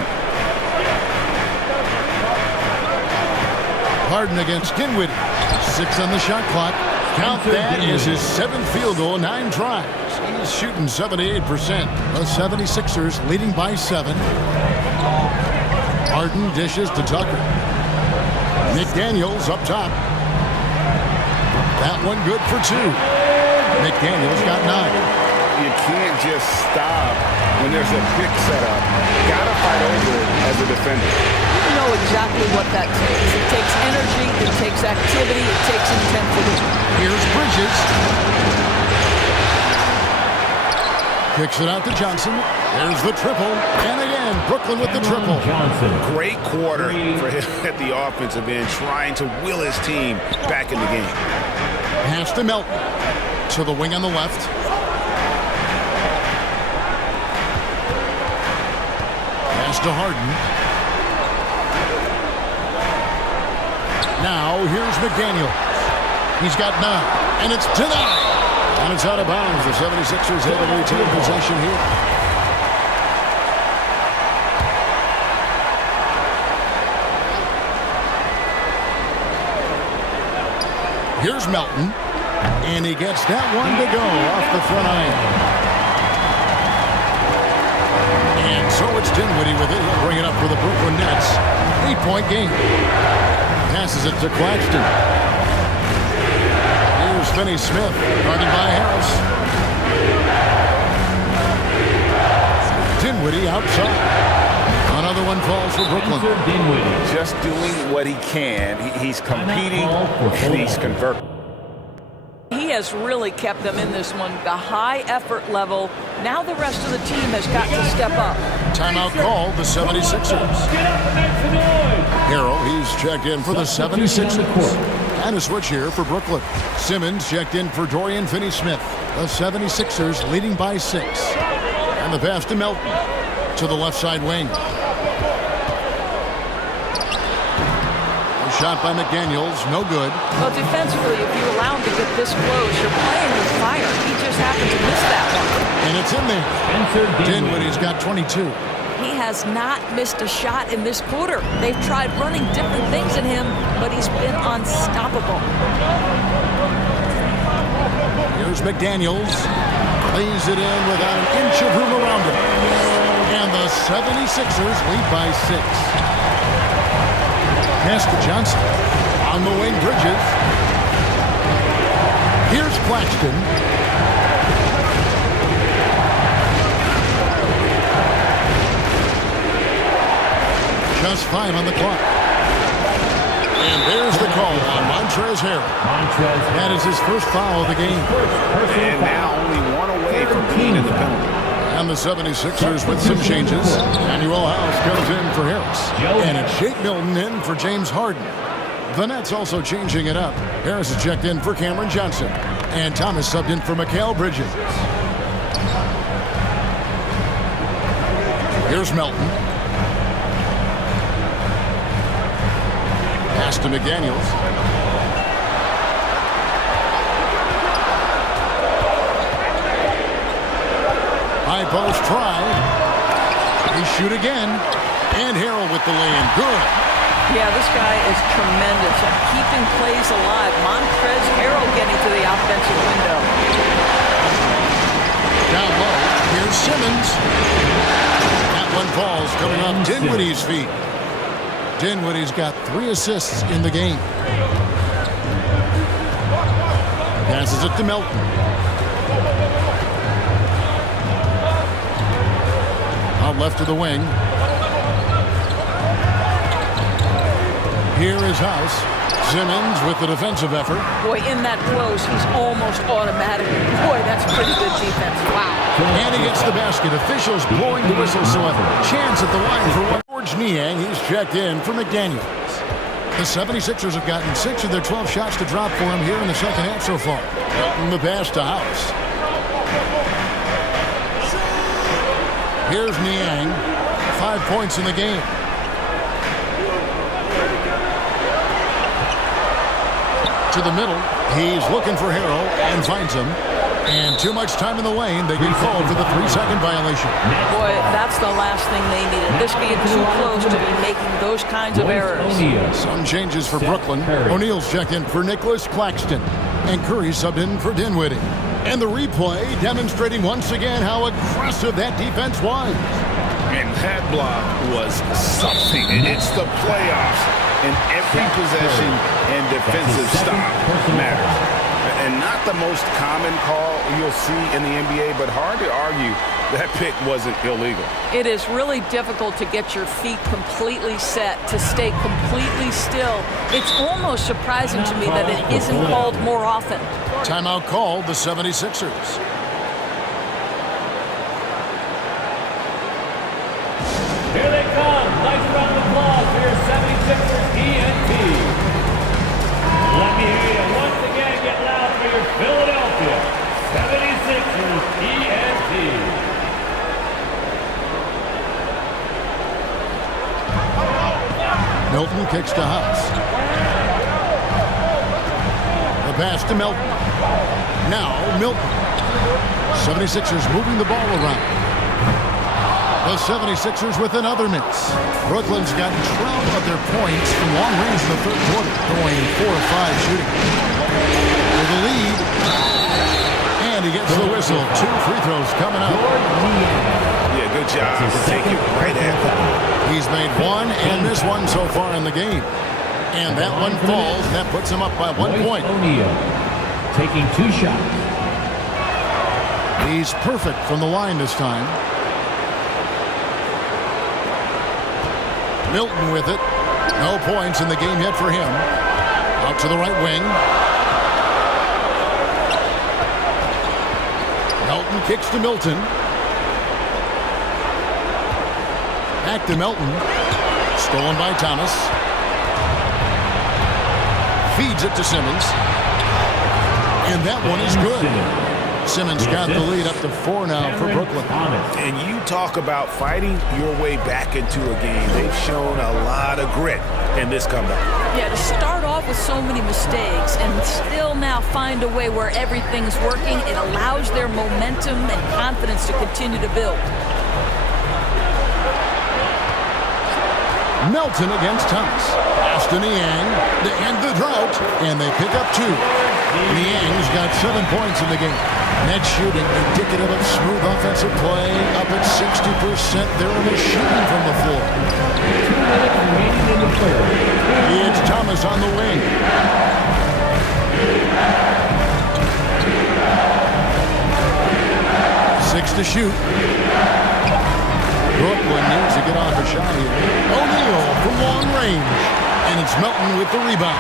Harden against Dinwiddie. 6 on the shot clock. Count that is his 7th field goal, 9 tries. He's shooting 78%. The 76ers leading by 7. Harden dishes to Tucker. McDaniels up top. That one good for 2. McDaniels got 9. You can't just stop when there's a pick set up. Gotta fight over it as a defender. You know exactly what that takes. It takes energy, it takes activity, it takes intensity. Here's Bridges. Kicks it out to Johnson. There's the triple. And again, Brooklyn with the triple. Great quarter for him at the offensive end, trying to will his team back in the game. Pass to Melton. To the wing on the left. Pass to Harden. Now here's McDaniels. He's got 9. And it's denied. And it's out of bounds. The 76ers have a retain possession here. Here's Melton. And he gets that one to go off the front iron. And so it's Dinwiddie with it. He'll bring it up for the Brooklyn Nets. 8-point game. Passes it to Claxton. Here's Finney-Smith, guarded by Harris. Dinwiddie outside. Another one falls for Brooklyn. Just doing what he can. He's competing and he's converting. He has really kept them in this one. The high effort level. Now the rest of the team has got to step up. Timeout called the 76ers. Harrell, he's checked in for the 76ers. And a switch here for Brooklyn. Simmons checked in for Dorian Finney-Smith. The 76ers leading by 6. And the pass to Melton. To the left side wing. A shot by McDaniels, no good. Well, defensively, if you allow him to get this close, you're playing with fire. He just happened to miss that one. And it's in there. Dinwiddie's got 22. He has not missed a shot in this quarter. They've tried running different things at him, but he's been unstoppable. Here's McDaniels. Lays it in without an inch of room around him. And the 76ers lead by 6. Pass to Johnson. On the wing, Bridges. Here's Claxton. Just 5 on the clock. And there's the call on Montrezl Harrell. That is his first foul of the game. And now only 1 away from being in the penalty. And the 76ers with some changes. Emmanuel House comes in for Harris. And it's Shake Milton in for James Harden. The Nets also changing it up. Harris is checked in for Cameron Johnson. And Thomas subbed in for Mikal Bridges. Here's Melton. Pass to McDaniels. High post try. He shoot again. And Harrell with the lay-in. Good. Yeah, this guy is tremendous at keeping plays alive. Montrezl Harrell getting to the offensive window. Down low. Here's Simmons. That one falls coming off Dinwiddie's feet. Dinwiddie's got 3 assists in the game. Passes it to Melton. Out left to the wing. Here is House. Simmons with the defensive effort. Boy, in that close, he's almost automatic. Boy, that's pretty good defense. Wow. And he gets the basket. Officials blowing the whistle, so a chance at the line for one. George Niang, he's checked in for McDaniels. The 76ers have gotten 6 of their 12 shots to drop for him here in the second half so far. Melton the pass to House. Here's Niang. 5 points in the game. To the middle. He's looking for Harrell and finds him. And too much time in the lane. They get called for the 3-second violation. Boy, that's the last thing they needed. This game too close to be making those kinds of errors. Some changes for Brooklyn. O'Neal's checked in for Nicholas Claxton. And Curry subbed in for Dinwiddie. And the replay demonstrating once again how aggressive that defense was. And that block was something. It's the playoffs, and every possession and defensive stop matters. And not the most common call you'll see in the NBA, but hard to argue that pick wasn't illegal. It is really difficult to get your feet completely set, to stay completely still. It's almost surprising to me that it isn't called more often. Timeout called the 76ers. Here they come. Nice round of applause for your 76ers ENT. Let me hear you once again get loud for your Philadelphia 76ers ENT. Milton kicks to House. The pass to Melton. Now Milton. 76ers moving the ball around. The 76ers with another miss. Brooklyn's gotten 12 of their points from long range in the third quarter, going 4 of 5 shooting. For the lead. And he gets the whistle. 2 free throws coming up. Yeah, good job to take it right at him. He's made 1 and missed 1 so far in the game. And that one falls. That puts him up by 1 point. O'Neal taking 2 shots. He's perfect from the line this time. Milton with it. No points in the game yet for him. Out to the right wing. Melton kicks to Milton. Back to Melton. Stolen by Thomas. Feeds it to Simmons. And that one is good. Simmons got the lead up to 4 now for Brooklyn. And you talk about fighting your way back into a game. They've shown a lot of grit in this comeback. Yeah, to start off with so many mistakes and still now find a way where everything's working, it allows their momentum and confidence to continue to build. Melton against Thomas. Pass to Niang to end the drought, and they pick up 2. Niang's got 7 points in the game. Net shooting indicative of smooth offensive play, up at 60%. They're a machine from the floor. 2 minutes remaining in the third. It's Thomas on the wing. Six to shoot. Brooklyn needs to get off a shot here. O'Neal from long range. And it's Melton with the rebound.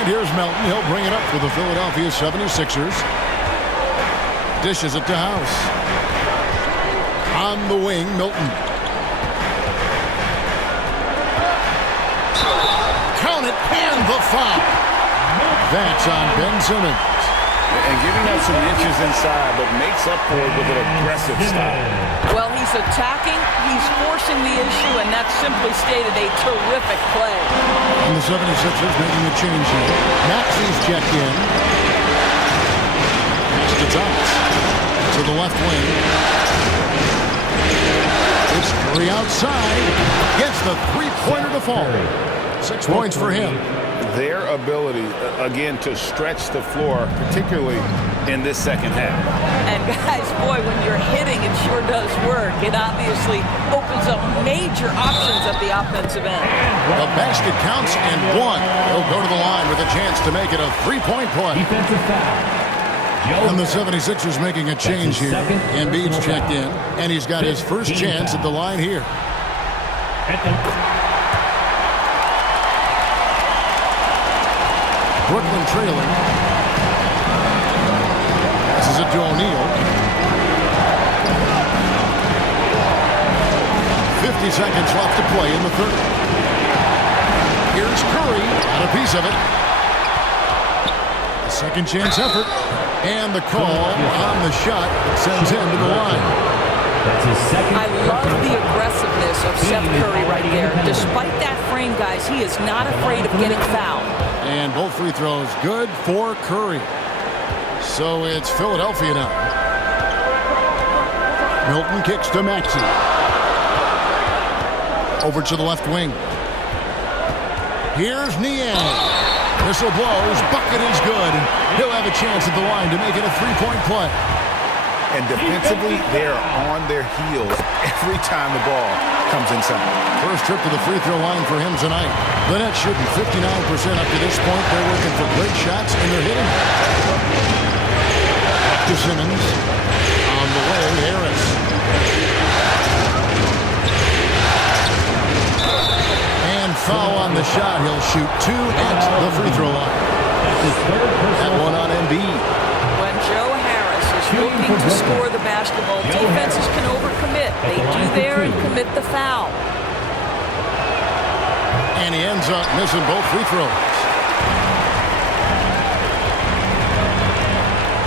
And here's Melton. He'll bring it up for the Philadelphia 76ers. Dishes it to House. On the wing, Milton. Count it, and the foul. That's on Ben Simmons. And giving up some inches inside, but makes up for it with an aggressive style. Well, he's attacking, he's forcing the issue, and that's simply stated a terrific play. And the 76ers making a change here. Maxi's checked in. Pass to Thomas. To the left wing. It's Curry outside. Gets the three-pointer to fall. 6 points for him. Their ability, again, to stretch the floor, particularly in this second half. And guys, boy, when you're hitting, it sure does work. It obviously opens up major options at the offensive end. The basket counts and one. He'll go to the line with a chance to make it a three-point play. Defensive foul. And the 76ers making a change here. Embiid's checked in, and he's got his first chance at the line here. Brooklyn trailing. Passes it to O'Neal. 50 seconds left to play in the third. Here's Curry. Got a piece of it. A second chance effort. And the call on the shot sends him to the line. I love the aggressiveness of Seth Curry right there. Despite that frame, guys, he is not afraid of getting fouled. And both free throws good for Curry. So it's Philadelphia now. Milton kicks to Maxey. Over to the left wing. Here's Niang. Whistle blows. Bucket is good. He'll have a chance at the line to make it a three-point play. And defensively, they're on their heels every time the ball comes inside. First trip to the free throw line for him tonight. The Nets shooting 59% up to this point. They're working for great shots, and they're hitting. Back to Simmons. On the way, Harris. And foul on the shot. He'll shoot two at the free throw line. That one on Embiid. When Joe Harris is looking to score the basketball, defenses can overcommit. They do there and commit the foul. And he ends up missing both free throws.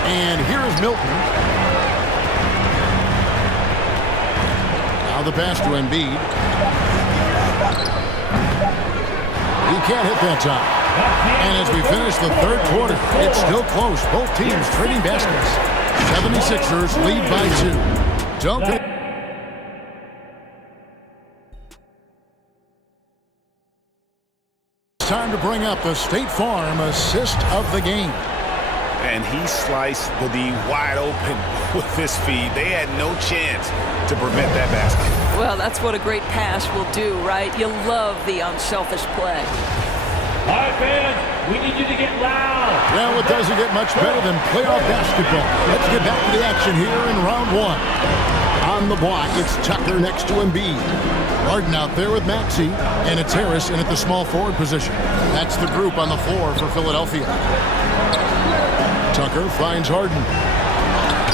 And here's Milton. Now the pass to Embiid. He can't hit that time. And as we finish the third quarter, it's still close. Both teams trading baskets. 76ers lead by 2. Don't pay. Time to bring up the State Farm assist of the game. And he sliced the D wide open with his feed. They had no chance to prevent that basket. Well, that's what a great pass will do, right? You love the unselfish play. All right, fans, we need you to get loud. Well, it doesn't get much better than playoff basketball. Let's get back to the action here in round 1. On the block, it's Tucker next to Embiid. Harden out there with Maxey, and it's Harris in at the small forward position. That's the group on the floor for Philadelphia. Tucker finds Harden.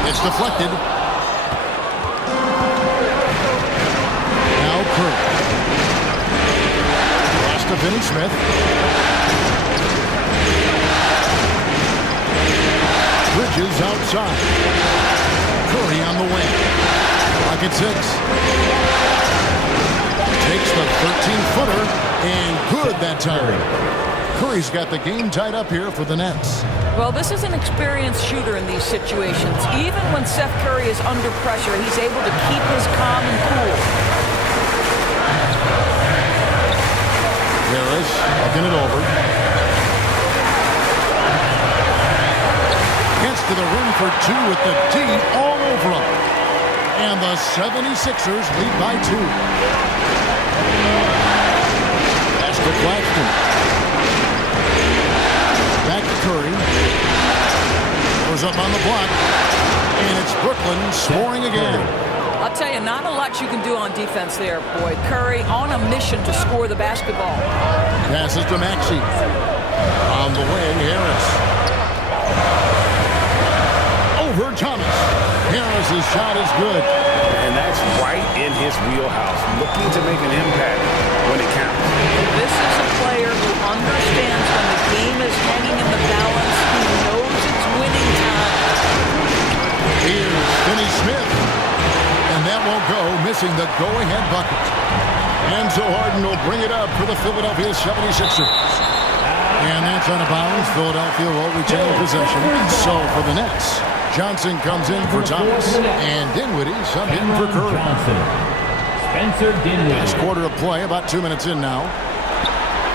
It's deflected. Now Curry. Pass to Finney Smith. Bridges outside. Curry on the wing. Clock at 6. Takes the 13-footer, and good that time. Curry's got the game tied up here for the Nets. Well, this is an experienced shooter in these situations. Even when Seth Curry is under pressure, he's able to keep his calm and cool. Harris looking it over. Gets to the rim for 2 with the D all over him. And the 76ers lead by 2. Pass to Claxton. Back to Curry. Goes up on the block. And it's Brooklyn scoring again. I'll tell you, not a lot you can do on defense there, boy. Curry on a mission to score the basketball. Passes to Maxey. On the wing, Harris. Over Thomas. Harris's shot is good. And that's his wheelhouse, looking to make an impact when it counts. This is a player who understands when the game is hanging in the balance. He knows it's winning time. Here's Finney Smith. And that won't go, missing the go-ahead bucket. And so Harden will bring it up for the Philadelphia 76ers. And that's out of bounds. Philadelphia will retain possession. So for the Nets, Johnson comes in for Thomas. And Dinwiddie subbed in for Curry. Spencer Dinwiddie. Last quarter of play, about 2 minutes in now.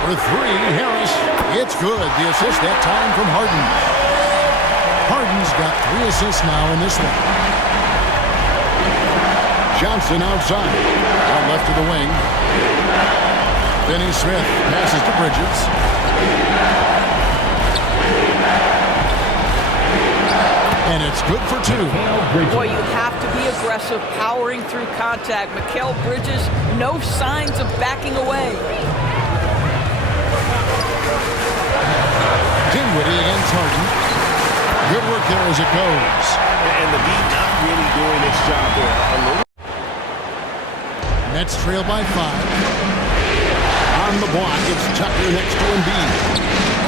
For three, Harris. It's good. The assist that time from Harden. Harden's got 3 assists now in this one. Johnson outside. Out left to the wing. Finney Smith passes to Bridges. And it's good for 2. Boy, you have to be aggressive, powering through contact. Mikal Bridges, no signs of backing away. Dinwiddie against Harden. Good work there as it goes. And the beat not really doing its job there. Nets trail by 5. On the block, it's Tucker next to Embiid.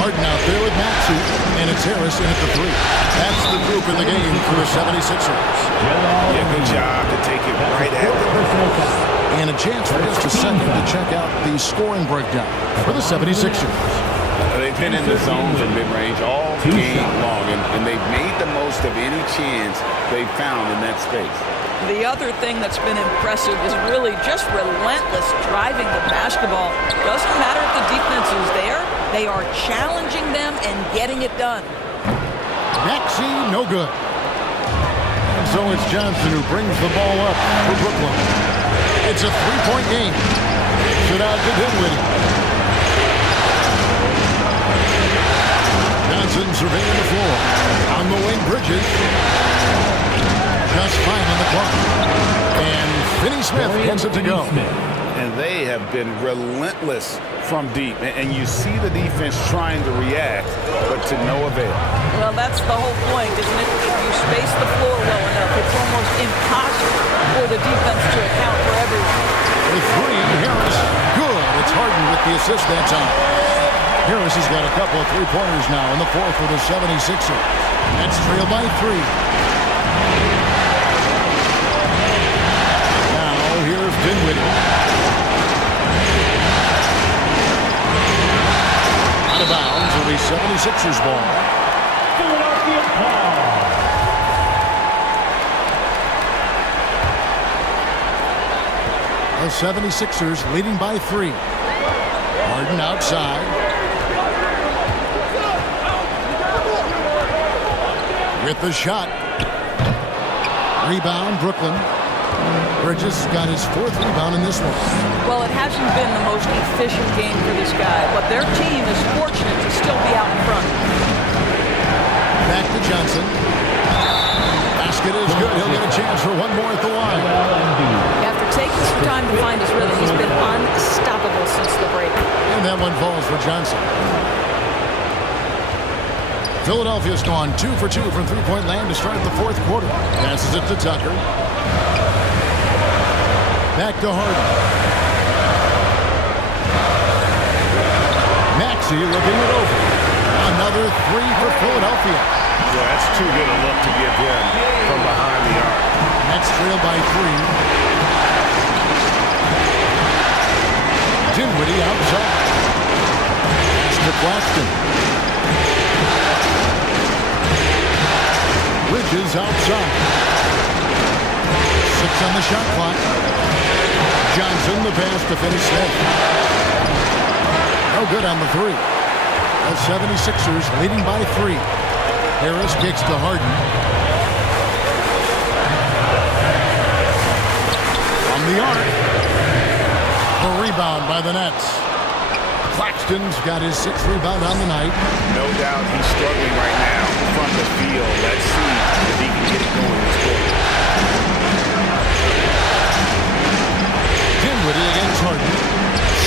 Harden out there with Maxey, and it's Harris in at the 3. That's the group in the game for the 76ers. Yeah, good job to take it right at them. And a chance for just a second to check out the scoring breakdown for the 76ers. They've been in the zone from mid-range all game long, and they've made the most of any chance they've found in that space. The other thing that's been impressive is really just relentless driving the basketball. Doesn't matter if the defense is there, they are challenging them and getting it done. Maxey, no good. And so it's Johnson who brings the ball up for Brooklyn. It's a 3-point game. Kicks it out to Dinwiddie. Johnson surveying the floor. On the wing, Bridges. Just 5 on the clock. And Finney Smith gets it to go. And they have been relentless from deep. And you see the defense trying to react, but to no avail. Well, that's the whole point, isn't it? If you space the floor well enough, it's almost impossible for the defense to account for everyone. The 3, Harris. Good. It's Harden with the assist that time. Harris has got a couple of 3-pointers now in the 4th for the 76ers. Nets trail by 3. Here's Dinwiddie. Out of bounds will be 76ers ball. Philadelphia ball. The 76ers leading by 3. Harden outside. With the shot. Rebound, Brooklyn. Bridges got his 4th rebound in this one. Well, it hasn't been the most efficient game for this guy, but their team is fortunate to still be out in front. Back to Johnson. Basket is good. He'll get a chance for one more at the line. After taking some time to find his rhythm, he's been unstoppable since the break. And that one falls for Johnson. Philadelphia's gone 2 for 2 from 3-point land to start the 4th quarter. Passes it to Tucker. Back to Harden. Maxey looking it over. Another 3 for Philadelphia. Yeah, that's too good a look to give him from behind the arc. Nets trail by 3. Dinwiddie outside. Pass to Claxton. Bridges outside. 6 on the shot clock. Johnson, the pass to Finney Smith. No good on the 3. The 76ers leading by 3. Harris kicks to Harden. On the arc. A rebound by the Nets. Claxton's got his 6th rebound on the night. No doubt he's struggling right now from the field. Let's see if he can get it going this quarter. Dinwiddie against Harden.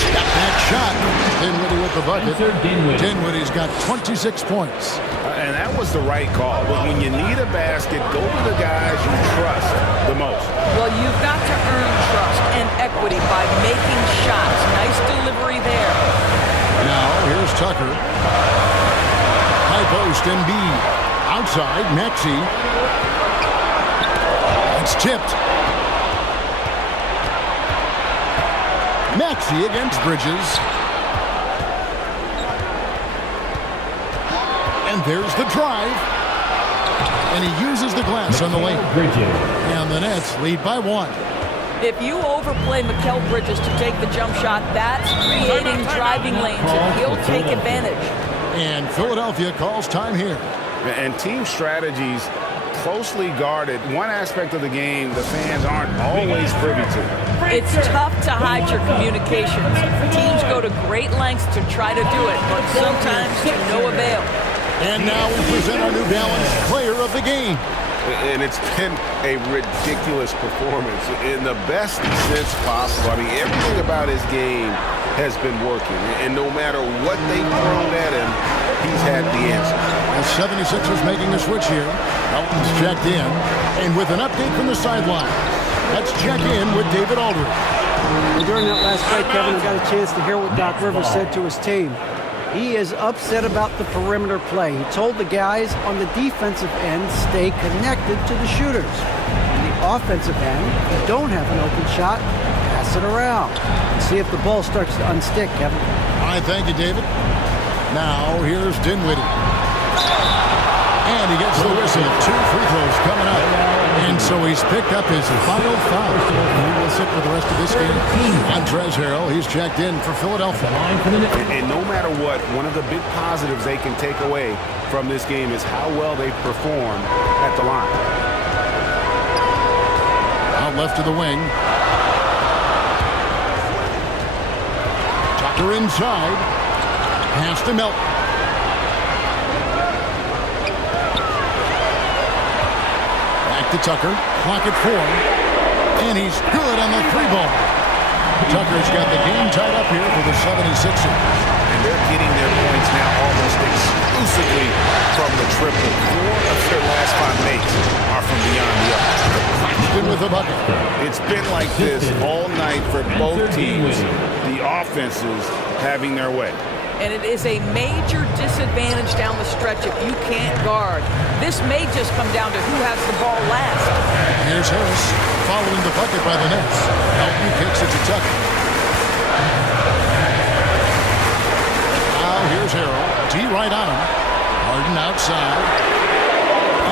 Step back shot. Dinwiddie with the bucket. Spencer Dinwiddie. Dinwiddie's got 26 points. And that was the right call. But when you need a basket, go to the guys you trust the most. Well, you've got to earn trust and equity by making shots. Nice delivery there. Now, here's Tucker. High post, Embiid. Outside, Maxey. It's tipped. Maxey against Bridges. And there's the drive. And he uses the glass on the lane. Bridges. And the Nets lead by 1. If you overplay Mikal Bridges to take the jump shot, that's creating driving lanes, and he'll take advantage. And Philadelphia calls time here. And team strategies closely guarded. One aspect of the game the fans aren't always privy to. It's tough to hide your communications. Teams go to great lengths to try to do it, but sometimes to no avail. And now we present our New Balance Player of the Game. And it's been a ridiculous performance in the best sense possible. I mean, everything about his game has been working. And no matter what they've thrown at him, he's had the answer. The 76ers making a switch here. Elton's checked in. And with an update from the sideline, let's check in with David Aldridge. During that last break, Kevin, I got a chance to hear what Doc Rivers said to his team. He is upset about the perimeter play. He told the guys on the defensive end stay connected to the shooters. On the offensive end, if you don't have an open shot, pass it around. And see if the ball starts to unstick, Kevin. All right, thank you, David. Now, here's Dinwiddie. And he gets the whistle. 2 free throws coming up. And so he's picked up his final foul. He will sit for the rest of this game. Montrezl Harrell, he's checked in for Philadelphia. And no matter what, one of the big positives they can take away from this game is how well they perform at the line. Out left to the wing. Tucker inside. Pass to Melton. To Tucker, clock at 4, and he's good on the 3-ball. Tucker's got the game tied up here for the 76ers. And they're getting their points now almost exclusively from the triple. 4 of their last 5 makes are from beyond the arc. Claxton with the bucket. It's been like this all night for both teams. The offenses having their way. And it is a major disadvantage down the stretch if you can't guard. This may just come down to who has the ball last. Here's Harris following the bucket by the Nets. Elton kicks it to Tucker. Now here's Harrell. D right on him. Harden outside.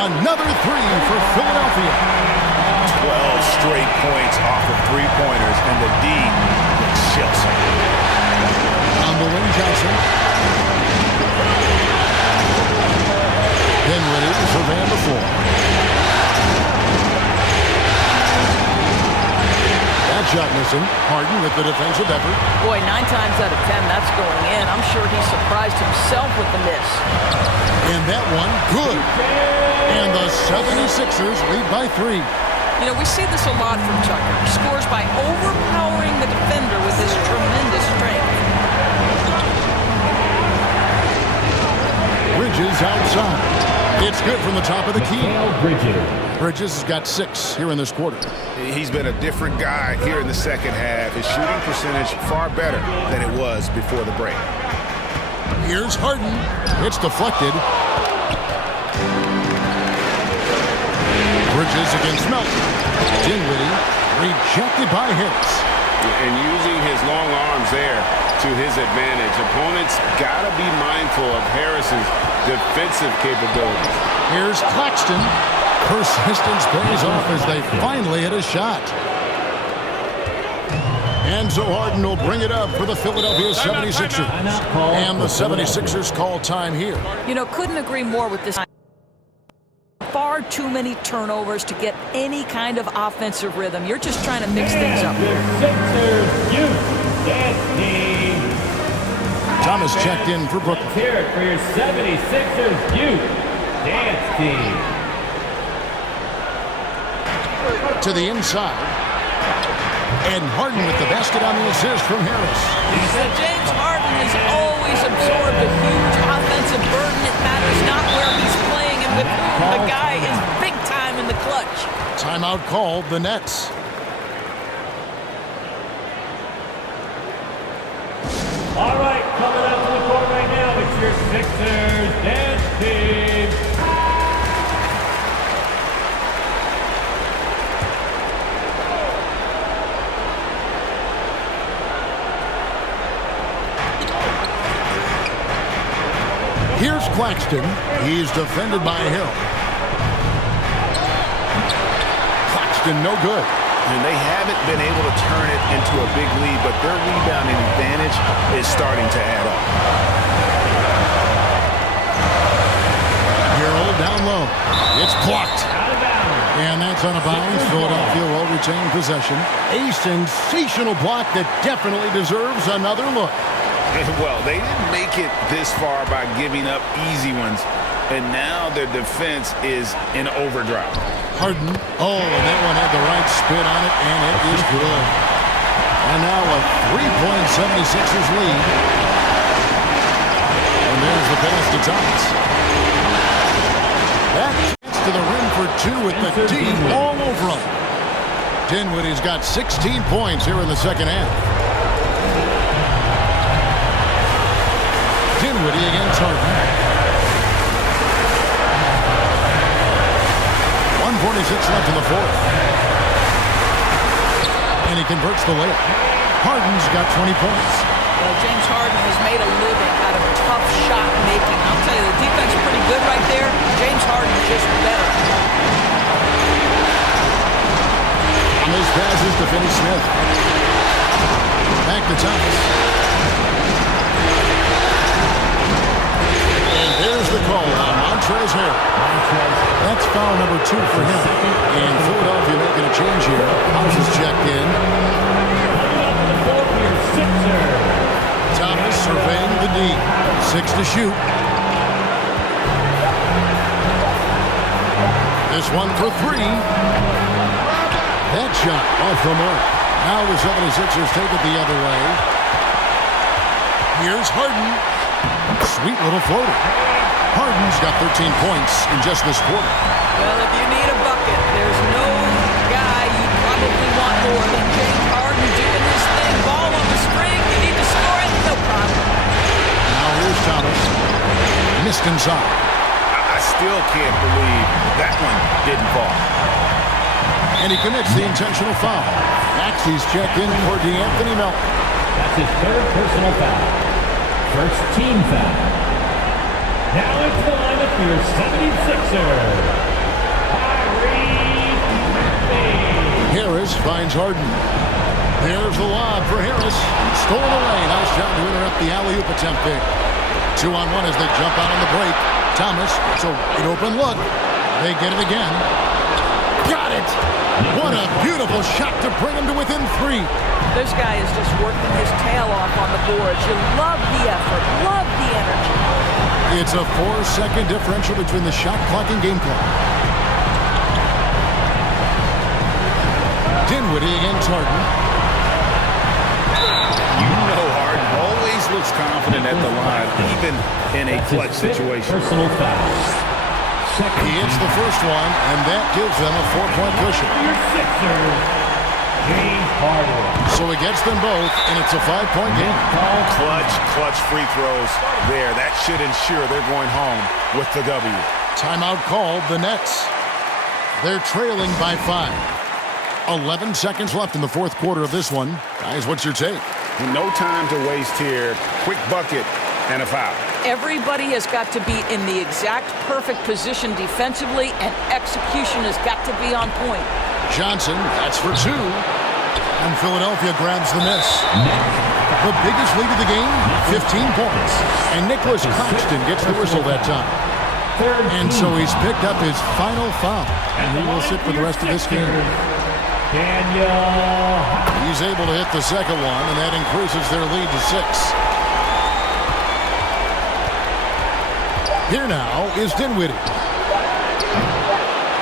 Another 3 for Philadelphia. 12 straight points off of 3-pointers, and the D chills him. On the wing, Johnson. Dinwiddie for Van de Voort. That shot missing. Harden with the defensive effort. Boy, 9 times out of 10, that's going in. I'm sure he surprised himself with the miss. And that one, good. And the 76ers lead by 3. You know, we see this a lot from Tucker. He scores by overpowering the defender with his tremendous strength. Bridges outside. It's good from the top of the key. Bridges. Bridges has got 6 here in this quarter. He's been a different guy here in the second half. His shooting percentage far better than it was before the break. Here's Harden. It's deflected. Bridges against Melton. Dinwiddie rejected by Harris. And using his long arms there to his advantage. Opponents got to be mindful of Harris's defensive capabilities. Here's Claxton. Persistence pays off as they finally hit a shot. And so Harden will bring it up for the Philadelphia 76ers. And the 76ers call time here. You know, couldn't agree more with this. Far too many turnovers to get any kind of offensive rhythm. You're just trying to mix things up. Sixers youth dance team. Thomas checked in for Brooklyn. Let's hear it for your 76ers youth dance team. To the inside. And Harden with the basket on the assist from Harris. He said James Harden Harden has always absorbed a huge offensive burden. It matters not where he's playing and with whom. The guy is big time in the clutch. Timeout called, the Nets. All right, coming out to the court right now, it's your Sixers dance team. Here's Claxton. He's defended by Hill. Claxton no good. And they haven't been able to turn it into a big lead, but their rebounding advantage is starting to add up. Hill down low. It's blocked. And that's out of bounds. Philadelphia will retain possession. A sensational block that definitely deserves another look. Well, they didn't make it this far by giving up easy ones, and now their defense is in overdrive. Harden. Oh, and that one had the right spin on it, and it is good. And now a 3-76ers lead. And there's the pass to Thomas. That gets to the rim for two with the D all over him. Dinwiddie's got 16 points here in the second half. Dinwiddie against Harden. 1:46 left in the fourth. And he converts the layup. Harden's got 20 points. Well, James Harden has made a living out of tough shot making. I'll tell you, the defense is pretty good right there. James Harden is just better. On those passes to Finney Smith. Back to Thomas. And there's the call on Montrezl Harrell. That's foul number 2 for him. And Philadelphia making a change here. House is checked in. Thomas surveying the D. 6 to shoot. This one for 3. That shot off the mark. Now the 76ers take it the other way. Here's Harden. Sweet little floater. Harden's got 13 points in just this quarter. Well, if you need a bucket, there's no guy you probably want more than James Harden doing his thing. Ball on the string, you need to score it, no problem. Now here's Thomas. Missed inside. I still can't believe that one didn't fall. And he commits the intentional foul. Maxey's checked in for DeAnthony Melton. That's his third personal foul. First team foul. Now into the lineup for your 76ers. Harris finds Harden. There's the lob for Harris. Stolen away. Nice job to interrupt the alley-oop attempt there. 2-on-1 as they jump out on the break. Thomas, so an open look. They get it again. Got it! What a beautiful shot to bring him to within 3. This guy is just working his tail off on the boards. You love the effort, love the energy. It's a 4-second differential between the shot clock and game clock. Dinwiddie against Harden. You know Harden always looks confident at the line, even in a clutch situation. Personal foul. He hits the first one, and that gives them a 4-point cushion. Your Sixers, James Harden. So he gets them both, and it's a 5-point game. Clutch free throws there. That should ensure they're going home with the W. Timeout called, the Nets. They're trailing by 5. 11 seconds left in the fourth quarter of this one. Guys, what's your take? No time to waste here. Quick bucket and a foul. Everybody has got to be in the exact perfect position defensively, and execution has got to be on point. Johnson, that's for 2. And Philadelphia grabs the miss. The biggest lead of the game, 15 points. And Nicholas Claxton gets the whistle that time. And so he's picked up his final foul. And he will sit for the rest of this game. He's able to hit the second one, and that increases their lead to 6. Here now is Dinwiddie.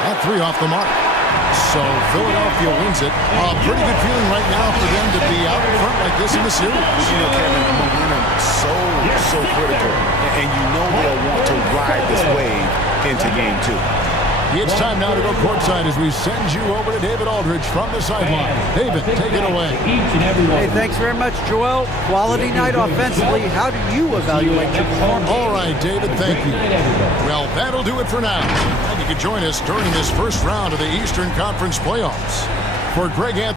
That 3 off the mark. So Philadelphia wins it. Pretty good feeling right now for them to be out in front like this in the series. You know, Kevin, momentum so critical. And you know they'll want to ride this wave into game 2. It's time now to go courtside as we send you over to David Aldridge from the sideline. David, take it away. Hey, thanks very much, Joel. Quality night offensively. How do you evaluate your performance? All right, David, thank you. Well, that'll do it for now. And you can join us during this first round of the Eastern Conference playoffs. For Greg Anthony.